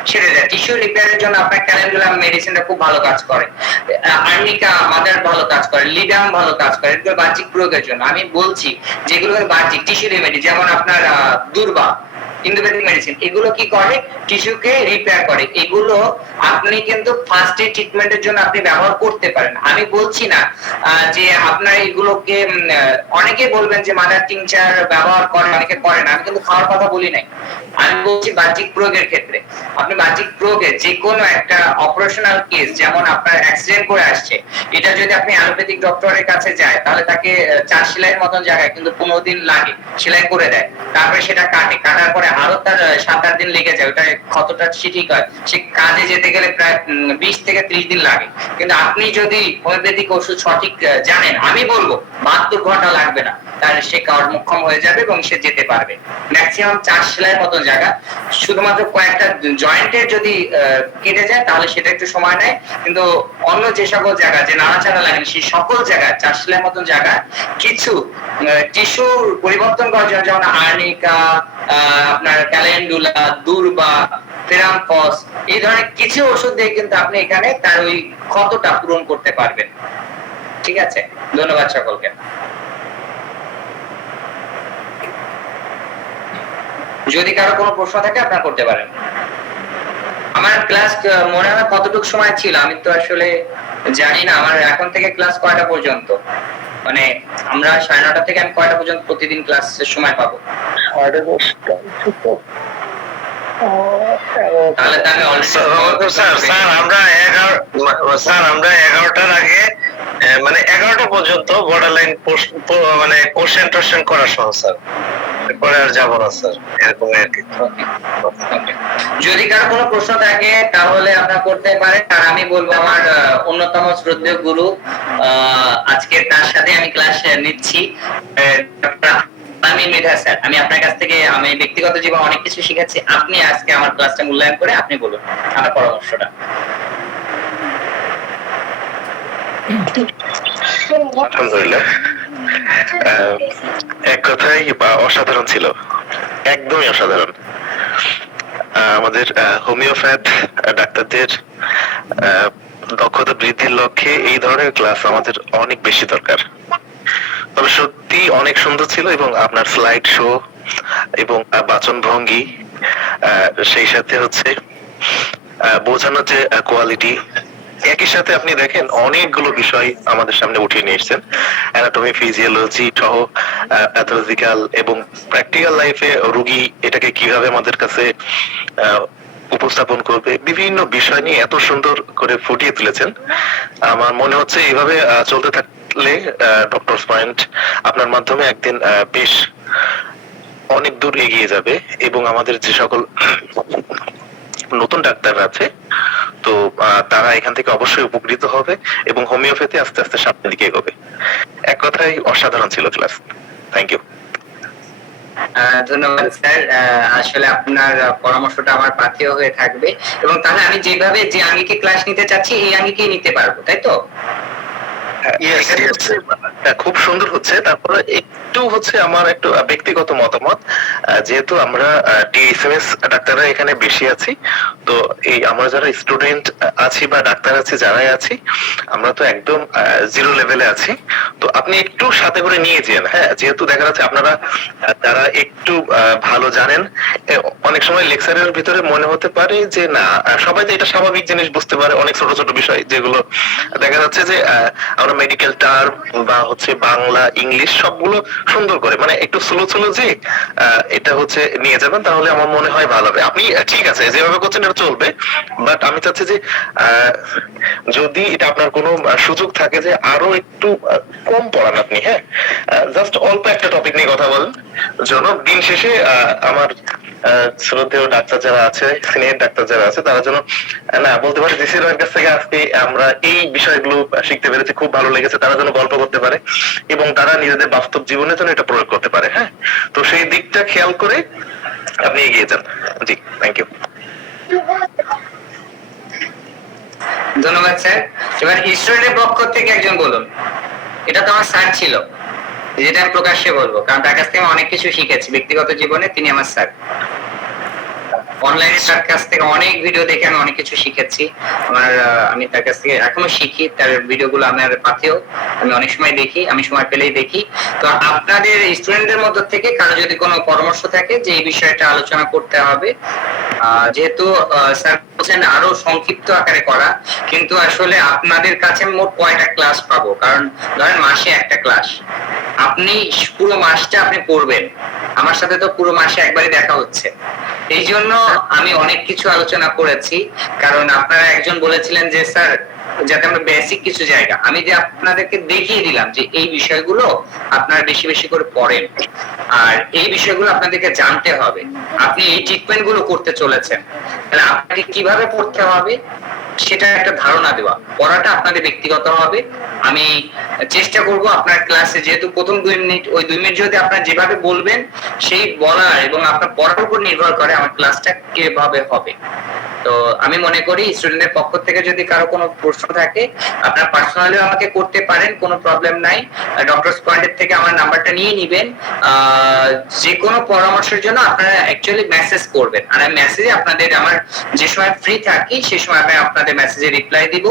সেরে যায়। টিস্যু রিপেয়ারের জন্য আপনার ক্যালেন্ডুলাম মেডিসিনটা খুব ভালো কাজ করে, আর্নিকা মাদার ভালো কাজ করে, লিডাম ভালো কাজ করে। এগুলো বাহ্যিক প্রয়োগের জন্য আমি বলছি, যেগুলো বাহ্যিক টিস্যু রেমেডি, যেমন আপনার দুর্বা, ইন্ডোপ্যাথিক মেডিসিন, এগুলো কি করে? টিস্যুকে রিপেয়ার করে। এগুলো আপনি কিন্তু ফার্স্ট এড ট্রিটমেন্টের জন্য আপনি ব্যবহার করতে পারেন। আমি বলছি না যে আপনার এগুলোকে, অনেকে বলবেন যে মাদার টিংচার ব্যবহার করে, অনেকে করে না, আমি কিন্তু খাওয়ার কথা বলি নাই। আমি বলছি বাহ্যিক প্রয়োগের ক্ষেত্রে আপনি বাহ্যিক প্রয়োগে যে কোনো একটা অপারেশনাল কেস, যেমন আপনার অ্যাক্সিডেন্ট করে আসছে, এটা যদি আপনি অ্যালোপ্যাথিক ডক্টরের কাছে যায় তাহলে তাকে 4 সেলাইয়ের মতন জায়গায় কিন্তু 15 দিন লাগে, সেলাই করে দেয়, তারপরে সেটা কাটার পরে আরো তার 7-8 দিন লেগে যায় ওটা কতটা ঠিক হয়। সে কাজে যেতে গেলে প্রায় 20 থেকে 30 দিন লাগে। কিন্তু আপনি যদি হোমিওপ্যাথিক ওষুধ সঠিক জানেন, আমি বলবো 72 ঘন্টা লাগবে না, তার সে কর্মক্ষম হয়ে যাবে এবং সে যেতে পারবে। ম্যাক্সিমাম 4 সেলাইয়ের মতন জায়গা, শুধুমাত্র কয়েকটা জয়েন্টের যদি কেটে যায় তাহলে সেটা একটু সময় নেয়, কিন্তু অন্য যে সকল জায়গা যে নাড়াচাড়া লাগে সেই সকল জায়গায় 4 সেলাইয়ের মতন জায়গা কিছু টিস্যু পরিবর্তন করার জন্য, যেমন আর্নিকা, আপনার ক্যালেন্ডুলা, দুর্বা, ফেরামফস, এই ধরনের কিছু ওষুধ দিয়ে কিন্তু আপনি এখানে তার ওই ক্ষতটা পূরণ করতে পারবেন। ঠিক আছে, ধন্যবাদ সকলকে। যদি কারো কোনো প্রশ্ন থাকে আপনারা করতে পারেন। আমার ক্লাস মনে হয় কতটুকু সময় ছিল আমি তো আসলে জানি না। আমার এখন থেকে ক্লাস কয়টা পর্যন্ত, মানে আমরা 9:30 থেকে আমি কয়টা পর্যন্ত প্রতিদিন ক্লাসের সময় পাবো? 10:30। তাহলে তো আমি স্যার আমরা 11টার আগে, মানে 11টা পর্যন্ত বর্ডারলাইন মানে কোশ্চেন টোশ্চেন করা সহ স্যার, পরে আর যাবো না স্যার, এরকম আর কি। যদি কারো কোনো প্রশ্ন থাকে তাহলে আপনারা করতে পারেন। আর আমি বলবো আমার অন্যতম শ্রদ্ধেয় গুরু, আজকে তার সাথে আমি ক্লাস নিচ্ছি, আমি মেধা স্যার। আমি আপনার কাছ থেকে আমি ব্যক্তিগত জীবনে অনেক কিছু শিখেছি। আপনি আজকে আমার ক্লাসটা মূল্যায়ন করে আপনি বলুন আমার পরামর্শটা। আলহামদুলিল্লাহ, এক কথাই অসাধারণ ছিল, একদমই অসাধারণ। আমাদের হোমিওপ্যাথ ডাক্তারদের দক্ষতা বৃদ্ধির লক্ষ্যে এই ধরনের ক্লাস আমাদের অনেক বেশি দরকার। তবে সত্যি অনেক সুন্দর ছিল এবং আপনার স্লাইড শো এবং বাচন ভঙ্গি সেই সাথে হচ্ছে বোঝানোর যে কোয়ালিটি, একই সাথে আপনি দেখেন অনেকগুলো বিষয় আমাদের সামনে উঠিয়ে নিয়ে এসেছেন, অ্যানাটমি, ফিজিওলজি সহ প্যাথোলজিক্যাল এবং প্র্যাকটিক্যাল লাইফে রোগী এটাকে কিভাবে আমাদের কাছে উপস্থাপন করবে, বিভিন্ন বিষয় নিয়ে এত সুন্দর করে ফুটিয়ে তুলেছেন। আমার মনে হচ্ছে এইভাবে চলতে থাকলে ডক্টরস পয়েন্ট আপনার মাধ্যমে একদিন বেশ অনেক দূর এগিয়ে যাবে এবং আমাদের যে সকল নতুন ডাক্তাররা আছে তো তারা এখান থেকে অবশ্যই উপকৃত হবে এবং হোমিওপ্যাথি আস্তে আস্তে সামনের দিকে এগোবে। এক কথায় অসাধারণ ছিল ক্লাস। Thank you. ধন্যবাদ স্যার, আসলে আপনার পরামর্শটা আমার পাথেয় হয়ে থাকবে এবং তাহলে আমি যেভাবে যে আঙ্গিকে ক্লাস নিতে চাচ্ছি এই আঙ্গিকেই নিতে পারবো, তাই তো? খুব সুন্দর হচ্ছে। তারপরে একটু হচ্ছে আমার একটু ব্যক্তিগত মতামত, যেহেতু আমরা টিএসএমএস ডাক্তাররা এখানে বেশি আছি, তো এই আমরা যারা স্টুডেন্ট আছি বা ডাক্তার আছি যারাই আছি আমরা তো একদম জিরো লেভেলে আছি, তো আপনি একটু সাথে করে নিয়ে যান। হ্যাঁ, যেহেতু দেখা যাচ্ছে আপনারা যারা একটু ভালো জানেন, অনেক সময় লেকচারের ভিতরে মনে হতে পারে যে না সবাই তো এটা স্বাভাবিক জিনিস বুঝতে পারে, অনেক ছোট ছোট বিষয় যেগুলো দেখা যাচ্ছে যে আমরা মেডিকেল টার্ম বা হচ্ছে বাংলা ইংলিশ সবগুলো সুন্দর করে মানে একটু স্লো স্লো যে এটা হচ্ছে নিয়ে যাবেন, তাহলে আমার মনে হয় ভালো হবে। আপনি ঠিক আছে যেভাবে করছেন এটা চলবে, বাট আমি চাচ্ছি যে যদি এটা আপনার কোনো সুযোগ থাকে যে আরো একটু কম পড়ান আপনি, হ্যাঁ জাস্ট অল্প একটা টপিক নিয়ে কথা বলেন, যেন দিন শেষে আমার শ্রদ্ধেয় ডাক্তার যারা আছে, সিনিয়র ডাক্তার যারা আছে তারা যেন না বলতে পারে ডিসি রয়ের কাছ থেকে আজকে আমরা এই বিষয়গুলো শিখতে পেরেছি, খুব ভালো লেগেছে, তারা যেন গল্প করতে পারে এবং তারা নিজেদের বাস্তব জীবনে যেন এটা প্রয়োগ করতে পারে। হ্যাঁ, তো সেই দিকটা খেয়াল করে আপনি এগিয়ে যান। জি, থ্যাংক ইউ। ধন্যবাদ স্যার। এবার স্টুডেন্টের পক্ষ থেকে একজন বলুন। এটা তো আমার স্যার ছিল, যেটা আমি প্রকাশ্যে বলবো, কারণ তার কাছ থেকে আমি অনেক কিছু শিখেছি ব্যক্তিগত জীবনে, তিনি আমার স্যার। অনলাইনে তার কাছ থেকে অনেক ভিডিও দেখে আমি অনেক কিছু শিখেছি। আমি তার কাছ থেকে এখনো শিখি, তার ভিডিওগুলো আমার পাথেও আমি অনেক সময় দেখি, আমি সময় পেলেই দেখি। তো আপনাদের স্টুডেন্টদের মধ্য থেকে কারো যদি কোনো পরামর্শ থাকে যে এই বিষয়টা আলোচনা করতে হবে, যেহেতু স্যার বলছেন আরো সংক্ষিপ্ত আকারে করা, কিন্তু আসলে আপনাদের কাছে মোট কয়টা ক্লাস পাবো? কারণ ধরেন মাসে একটা ক্লাস, আপনি পুরো মাসটা আপনি পড়বেন, আমার সাথে তো পুরো মাসে একবারই দেখা হচ্ছে। এই জন্য আমি অনেক কিছু আলোচনা করেছি, কারণ আপনারা একজন বলেছিলেন যে স্যার যাতে আমরা বেসিক কিছু জায়গা, আমি যে আপনাদেরকে দেখিয়ে দিলাম যে এই বিষয়গুলো আপনারা বেশি বেশি করে পড়েন, আর এই বিষয়গুলো আপনাদেরকে জানতে হবে। আপনি এই ট্রিটমেন্ট গুলো করতে চলেছেন, তাহলে আপনাকে কিভাবে পড়তে হবে সেটা একটা ধারণা দেওয়া। পড়াটা আপনাদের ব্যক্তিগত হবে। আমি চেষ্টা করব আপনার ক্লাসে, যেহেতু প্রথম 2 মিনিট, ওই 2 মিনিট যদি আপনার যেভাবে বলবেন সেই বলার এবং আপনার পড়ার উপর নির্ভর করে আমার ক্লাসটা কিভাবে হবে। তো আমি মনে করি স্টুডেন্টের পক্ষ থেকে যদি কারো কোনো প্রশ্ন থাকে আপনারা পার্সোনালি আমাকে করতে পারেন, কোনো প্রবলেম নাই। ডক্টরস পয়েন্টের থেকে আমার নাম্বারটা নিয়ে নিবেন। যে কোনো পরামর্শের জন্য আপনারা অ্যাকচুয়ালি মেসেজ করবেন, আর আমি মেসেজে আপনাদের আমার যে সময় ফ্রি থাকি সেই সময় আমি আপনাদের মেসেজে রিপ্লাই দিব।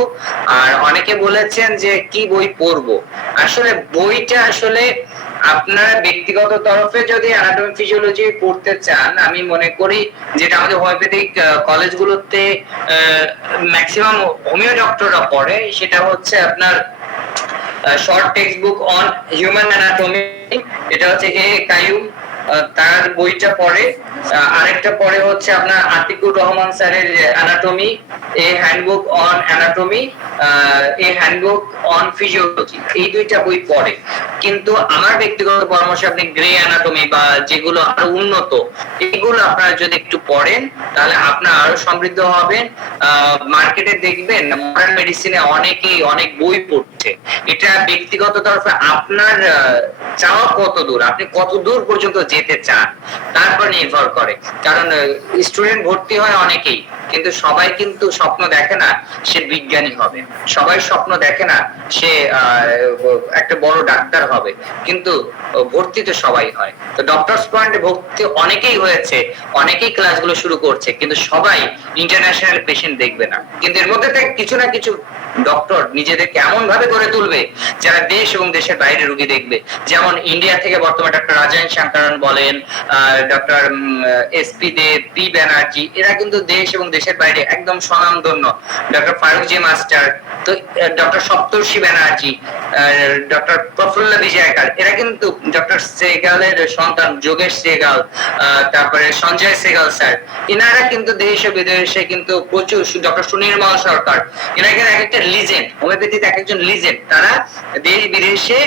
আর অনেকে বলেছেন যে কি বই পড়বো, আসলে বইটা আসলে আপনারা ব্যক্তিগত তরফে যদি অ্যানাটমি ফিজিওলজি পড়তে চান, আমি মনে করি যেটা আমাদের হোমিওপ্যাথিক কলেজগুলোতে ম্যাক্সিমাম হোমিও ডক্টররা পড়ে, সেটা হচ্ছে আপনার short text book on human anatomy, এটা হচ্ছে এ কাইয়ুম, তার বইটা পড়ে। আরেকটা পড়ে হচ্ছে আপনার আতিকুর রহমান স্যারের anatomy, A handbook on anatomy, A handbook on physiology, এই 2টা বই পড়ে। কিন্তু আমার ব্যক্তিগত পরামর্শ আপনি গ্রে অ্যানাটমি বা যেগুলো আরো উন্নত, এগুলো আপনারা যদি একটু পড়েন তাহলে আপনারা আরো সমৃদ্ধ হবেন। মার্কেটে দেখবেন মডার্ন মেডিসিনে অনেকেই অনেক বই পড়ছে, এটা ব্যক্তিগত তরফে আপনার চাওয়া কত দূর, আপনি কত দূর পর্যন্ত যেতে চান তারপর নির্ভর করে। কারণ স্টুডেন্ট ভর্তি হয় অনেকেই, কিন্তু সবাই কিন্তু স্বপ্ন দেখে না সে বিজ্ঞানী হবে, সবাই স্বপ্ন দেখে না সে একটা বড় ডাক্তার হবে, কিন্তু ভর্তি তো সবাই হয়, তো ডক্টরস পয়েন্টে ভর্তি অনেকেই হয়েছে, অনেকেই ক্লাসগুলো শুরু করছে, কিন্তু সবাই ইন্টারন্যাশনাল পেশেন্ট দেখবে না। কিন্তু এর মধ্যে থেকে কিছু না কিছু ডক্টর নিজেদেরকে এমন ভাবে গড়ে তুলবে যারা দেশ এবং দেশের বাইরে রোগী দেখবে। যেমন ইন্ডিয়া থেকে বর্তমানে ডক্টর রাজেন শঙ্করন বলেন, ডক্টর এসপি দেব, পি ব্যানার্জি, এরা কিন্তু দেশ এবং দেশের বাইরে একদম স্বনামধন্য। ডক্টর ফারুক জি মাস্টার, তো ডক্টর সপ্তর্ষি ব্যানার্জি, ডক্টর প্রফুল্ল বিজয়কার, এরা কিন্তু ডক্টর সেগালের সন্তান যোগেশ সেগাল, তারপরে সঞ্জয় সেগাল স্যার, এনারা কিন্তু দেশ ও বিদেশে কিন্তু প্রচুর, ডক্টর সুনির্মল সরকার, এরা কিন্তু এক একটা লিজেন্ড, হোমিওপ্যাথিতে এক একজন লিজেন্ড, তারা দেশ বিদেশে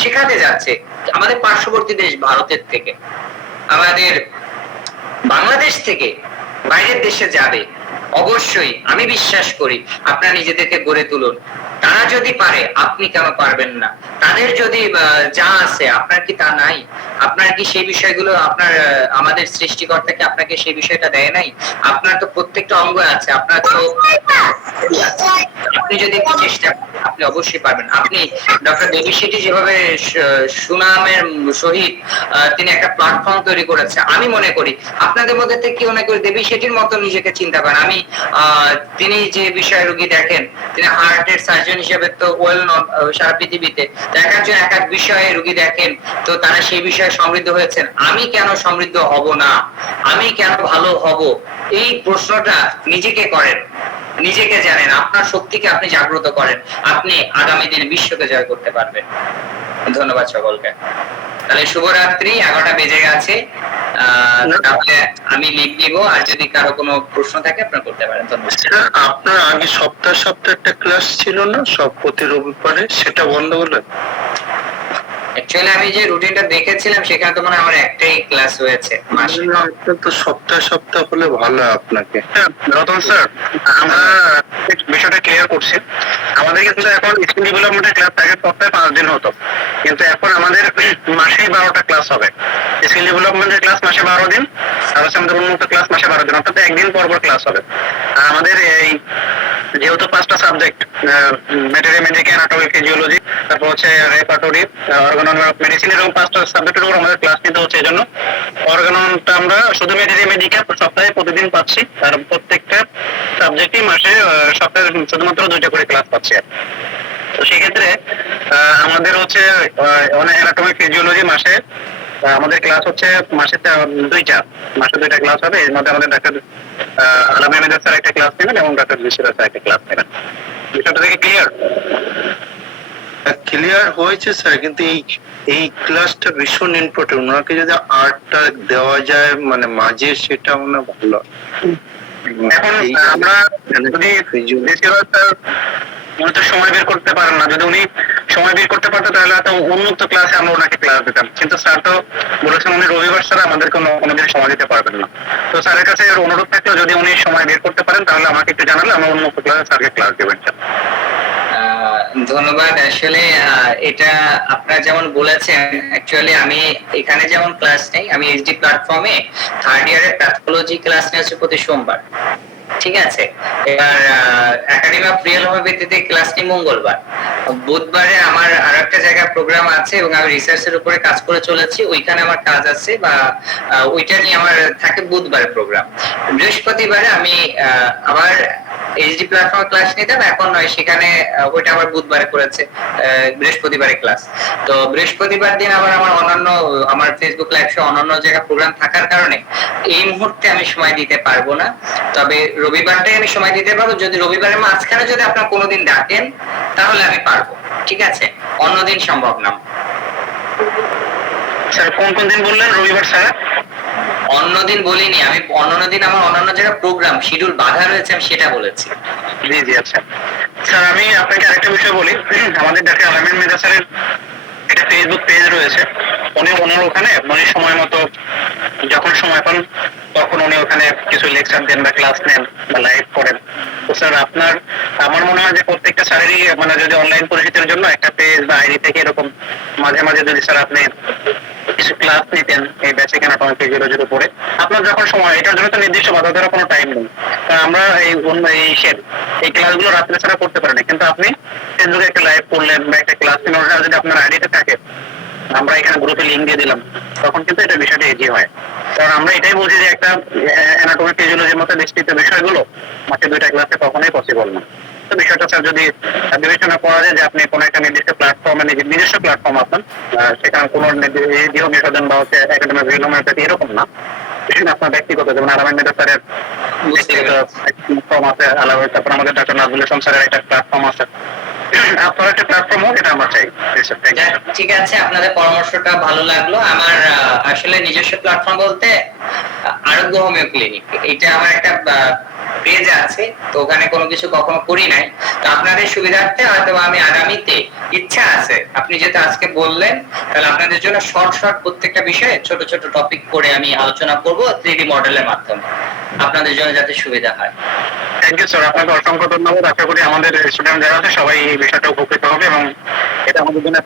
শেখাতে যাচ্ছে। আমাদের পার্শ্ববর্তী দেশ ভারতের থেকে, আমাদের বাংলাদেশ থেকে বাইরের দেশে যাবে, অবশ্যই আমি বিশ্বাস করি আপনারা নিজেদেরকে গড়ে তুলুন। তারা যদি পারে, আপনি কেন পারবেন না? তাদের যদি যা আছে, আপনার কি তা নাই? আপনার কি সেই বিষয়গুলো, আপনার আমাদের সৃষ্টিকর্তাকে আপনাকে সেই বিষয়টা দেয় নাই? আপনার তো প্রত্যেকটা অঙ্গ আছে, আপনার তো, আপনি যদি চেষ্টা করেন আপনি অবশ্যই পারবেন। আপনি ডক্টর দেবী শেঠি যেভাবে সুনামের সহিত তিনি একটা প্ল্যাটফর্ম তৈরি করেছে, আমি মনে করি আপনাদের মধ্যে থেকে কেউ না কেউ দেবী শেঠির মতো নিজেকে চিন্তা করেন। আমি তিনি যে বিষয় রোগী দেখেন, তিনি হার্টের সার্জন হিসেবে তো ওয়েল নন সারা পৃথিবীতে, এক একজন এক এক বিষয়ে রোগী দেখেন, তো তারা সেই বিষয়ে সমৃদ্ধ হয়েছেন। আমি কেন সমৃদ্ধ হব না? আমি কেন ভালো হব? এই প্রশ্নটা নিজেকে করেন, নিজেকে জানেন, আপনার শক্তিকে আপনি জাগ্রত করেন, আপনি আগামী দিনে বিশ্বকে জয় করতে পারবেন। ধন্যবাদ সকলকে। তাহলে শুভরাত্রি, 11টা বেজে গেছে, তাহলে আমি লিভ দিব, আর যদি কারো কোনো প্রশ্ন থাকে আপনারা করতে পারেন। ধন্যবাদ। আপনার আগে সপ্তাহে একটা ক্লাস ছিল না, সব প্রতি রবিবারে, সেটা বন্ধ হলো? অ্যাকচুয়ালি আমি যে রুটিনটা দেখেছিলাম সেখানে তো মনে হয় আমার একটাই ক্লাস হয়েছে মাসে। তো সপ্তাহ হলে ভালো আপনাকে। রতন স্যার, আমরা বিষয়টা ক্লিয়ার করছি। আমাদের কিন্তু এখন স্কিল ডেভেলপমেন্টের ক্লাস থাকে সপ্তাহে 5 দিন হতো, কিন্তু এখন আমাদের মাসেই 12টা ক্লাস হবে। স্কিল ডেভেলপমেন্টের ক্লাস মাসে 12 দিন, আর হচ্ছে আমাদের উন্মুক্ত ক্লাস মাসে 12 দিন, অর্থাৎ একদিন পর ক্লাস হবে। আর আমাদের এই যেহেতু 5টা subject, veterinary, medical, anatomy, physiology, তারপর হচ্ছে রেপার্টরি, অর্গানন, মেডিসিন, এরকম 5টা সাবজেক্টের উপর আমাদের ক্লাস নিতে হচ্ছে। এই জন্য অর্গাননটা আমরা শুধু ভেটেরিনারি মেডিকেল সপ্তাহে প্রতিদিন পাচ্ছি, আর প্রত্যেকটা সাবজেক্টই মাসে সপ্তাহে শুধুমাত্র 2টা করে ক্লাস পাচ্ছি। তো সেক্ষেত্রে আমাদের হচ্ছে অ্যানাটমি, ফিজিওলজি মাসে আমাদের ক্লাস হচ্ছে মাসে 2টা ক্লাস হবে। এর মধ্যে আমাদের ডাক্তার আলম আহমেদ স্যার একটা ক্লাস নেবেন এবং ডাক্তার বিশিরা স্যার একটা ক্লাস নেবেন। বিষয়টা থেকে ক্লিয়ার? ক্লিয়ার হয়েছে স্যার, কিন্তু এই ক্লাসটা ভীষণ ইম্পর্টেন্ট। ওনাকে যদি আর্টটা দেওয়া যায় মানে মাঝে, সেটা মনে ভালো। এখন আমরা যদি উনি তো সময় বের করতে পারেন না, যদি উনি সময় বের করতে পারতো তাহলে হয়তো উন্মুক্ত ক্লাসে আমরা ওনাকে ক্লাস দিতাম, কিন্তু স্যার তো বলেছেন উনি রবিবার ছাড়া আমাদেরকে কোনোদিন সময় দিতে পারবেন না। তো স্যারের কাছে অনুরোধ থাকলেও যদি উনি সময় বের করতে পারেন তাহলে আমাকে একটু জানালে আমরা উন্মুক্ত ক্লাসে স্যারকে ক্লাস দেবেন। ধন্যবাদ। আসলে এটা আপনারা যেমন বলেছেন, অ্যাকচুয়ালি আমি এখানে যেমন ক্লাস নেই, আমি এইচডি প্ল্যাটফর্মে 3rd ইয়ারের প্যাথোলজি ক্লাস নিয়েছি প্রতি সোমবার, ঠিক আছে। এবার একাডেমি অফ রিয়েল হোমিওপ্যাথিতে ক্লাস নিই মঙ্গলবার। বুধবারে আমার আর একটা জায়গায় প্রোগ্রাম আছে এবং আমি রিসার্চের উপরে কাজ করে চলেছি, ওইখানে আমার কাজ আছে, বা ওইটা নিয়ে আমার থাকে বুধবারে প্রোগ্রাম। বৃহস্পতিবারে আমি আবার এইচডি প্ল্যাটফর্মে ক্লাস নিতাম, এখন নয়, সেখানে ওইটা আবার বুধবারে করেছে, বৃহস্পতিবারে ক্লাস। তো বৃহস্পতিবার দিন আবার আমার অন্যান্য, আমার ফেসবুক লাইভ শো, অন্যান্য জায়গায় প্রোগ্রাম থাকার কারণে এই মুহূর্তে আমি সময় দিতে পারবো না। তবে রবিবারটাই আমি সময় দিতে পারবো। যদি রবিবারের মাঝখানে যদি আপনার কোনোদিন ডাকেন তাহলে আমি পারবো, ঠিক আছে, অন্যদিন সম্ভব না। স্যার কোন দিন বললেন রবিবার ছাড়া? অন্যদিন বলিনি আমি, অন্যদিন আমার অন্যান্য জায়গায় প্রোগ্রাম শিডিউল বাধা রয়েছে, আমি সেটা বলেছি। জি, আচ্ছা স্যার, আমি আপনাকে আরেকটা বিষয় বলি। আমাদের ডাক্তার আলম আহমেদ স্যারের একটা ফেসবুক পেজ রয়েছে, উনি ওখানে উনি সময় মতো যখন সময় পান তখন উনি ওখানে কিছু লেকচার দেন বা ক্লাস নেন বা লাইভ করেন। তো স্যার আমার মনে হয় যে প্রত্যেকটা স্যারেরই মানে যদি অনলাইন পরিচিতির জন্য একটা পেজ বা আইডি থেকে এরকম মাঝে মাঝে যদি স্যার আপনি কিছু ক্লাস নিতেন এই বেসিক অ্যানাটমি ফিজিওলজির উপরে, আপনার যখন সময়, এটার জন্য তো নির্দিষ্ট বাধা ধরার কোনো টাইম নেই। আমরা এই ক্লাসগুলো রাত্রে ছাড়া করতে পারি না, কিন্তু আপনি ফেসবুকে একটা লাইভ করলেন বা একটা ক্লাস নিলেন, যদি আপনার আইডিতে থাকে আমরা এখানে গ্রুপে লিঙ্ক দিয়ে দিলাম, তখন কিন্তু এটা বিষয়টা ইজি হয়। কারণ আমরা এটাই বুঝি যে একটা অ্যানাটমি ফিজিওলজির মতো বিস্তৃত বিষয়গুলো মাত্র 2টা ক্লাসে কখনোই পসিবল না। তো বিষয়টা স্যার যদি বিবেচনা করা যায় যে আপনি কোনো একটা নির্দিষ্ট প্ল্যাটফর্মে নিজস্ব প্ল্যাটফর্ম আছেন, সেখানে কোনো গৃহ বিনোদন বা হচ্ছে একাডেমিক রিনোমেন্ট এরকম না, আপনার ব্যক্তিগত, যেমন আরামের স্যারের ব্যক্তিগত প্ল্যাটফর্ম আছে, আলাদা তারপর আমাদের ডক্টর নাজমুল ইসলাম স্যারের একটা প্ল্যাটফর্ম আছে, আপনার একটা প্ল্যাটফর্ম হোক, এটা আমরা চাই। যাক, ঠিক আছে, আপনাদের পরামর্শটা ভালো লাগলো। আমার আসলে নিজস্ব প্ল্যাটফর্ম বলতে আরোগ্য হোমিও ক্লিনিক, এটা আমার একটা পেজ আছে, তো ওখানে কোনো কিছু কখনো করি নাই। তো আপনাদের সুবিধার্থে হয়তো আমি আগামীতে, ইচ্ছা আছে, আপনি যেটা আজকে বললেন, তাহলে আপনাদের জন্য শর্ট প্রত্যেকটা বিষয়ে ছোট ছোট টপিক করে আমি আলোচনা করব 3D মডেলের মাধ্যমে, আপনাদের জন্য যাতে সুবিধা হয়। থ্যাংক ইউ স্যার, আপনাকে অসংখ্য ধন্যবাদ। আশা করি আমাদের স্টুডেন্ট যারা আছে সবাই এই বিষয়টা উপকৃত হবে এবং এটা আমাদের জন্য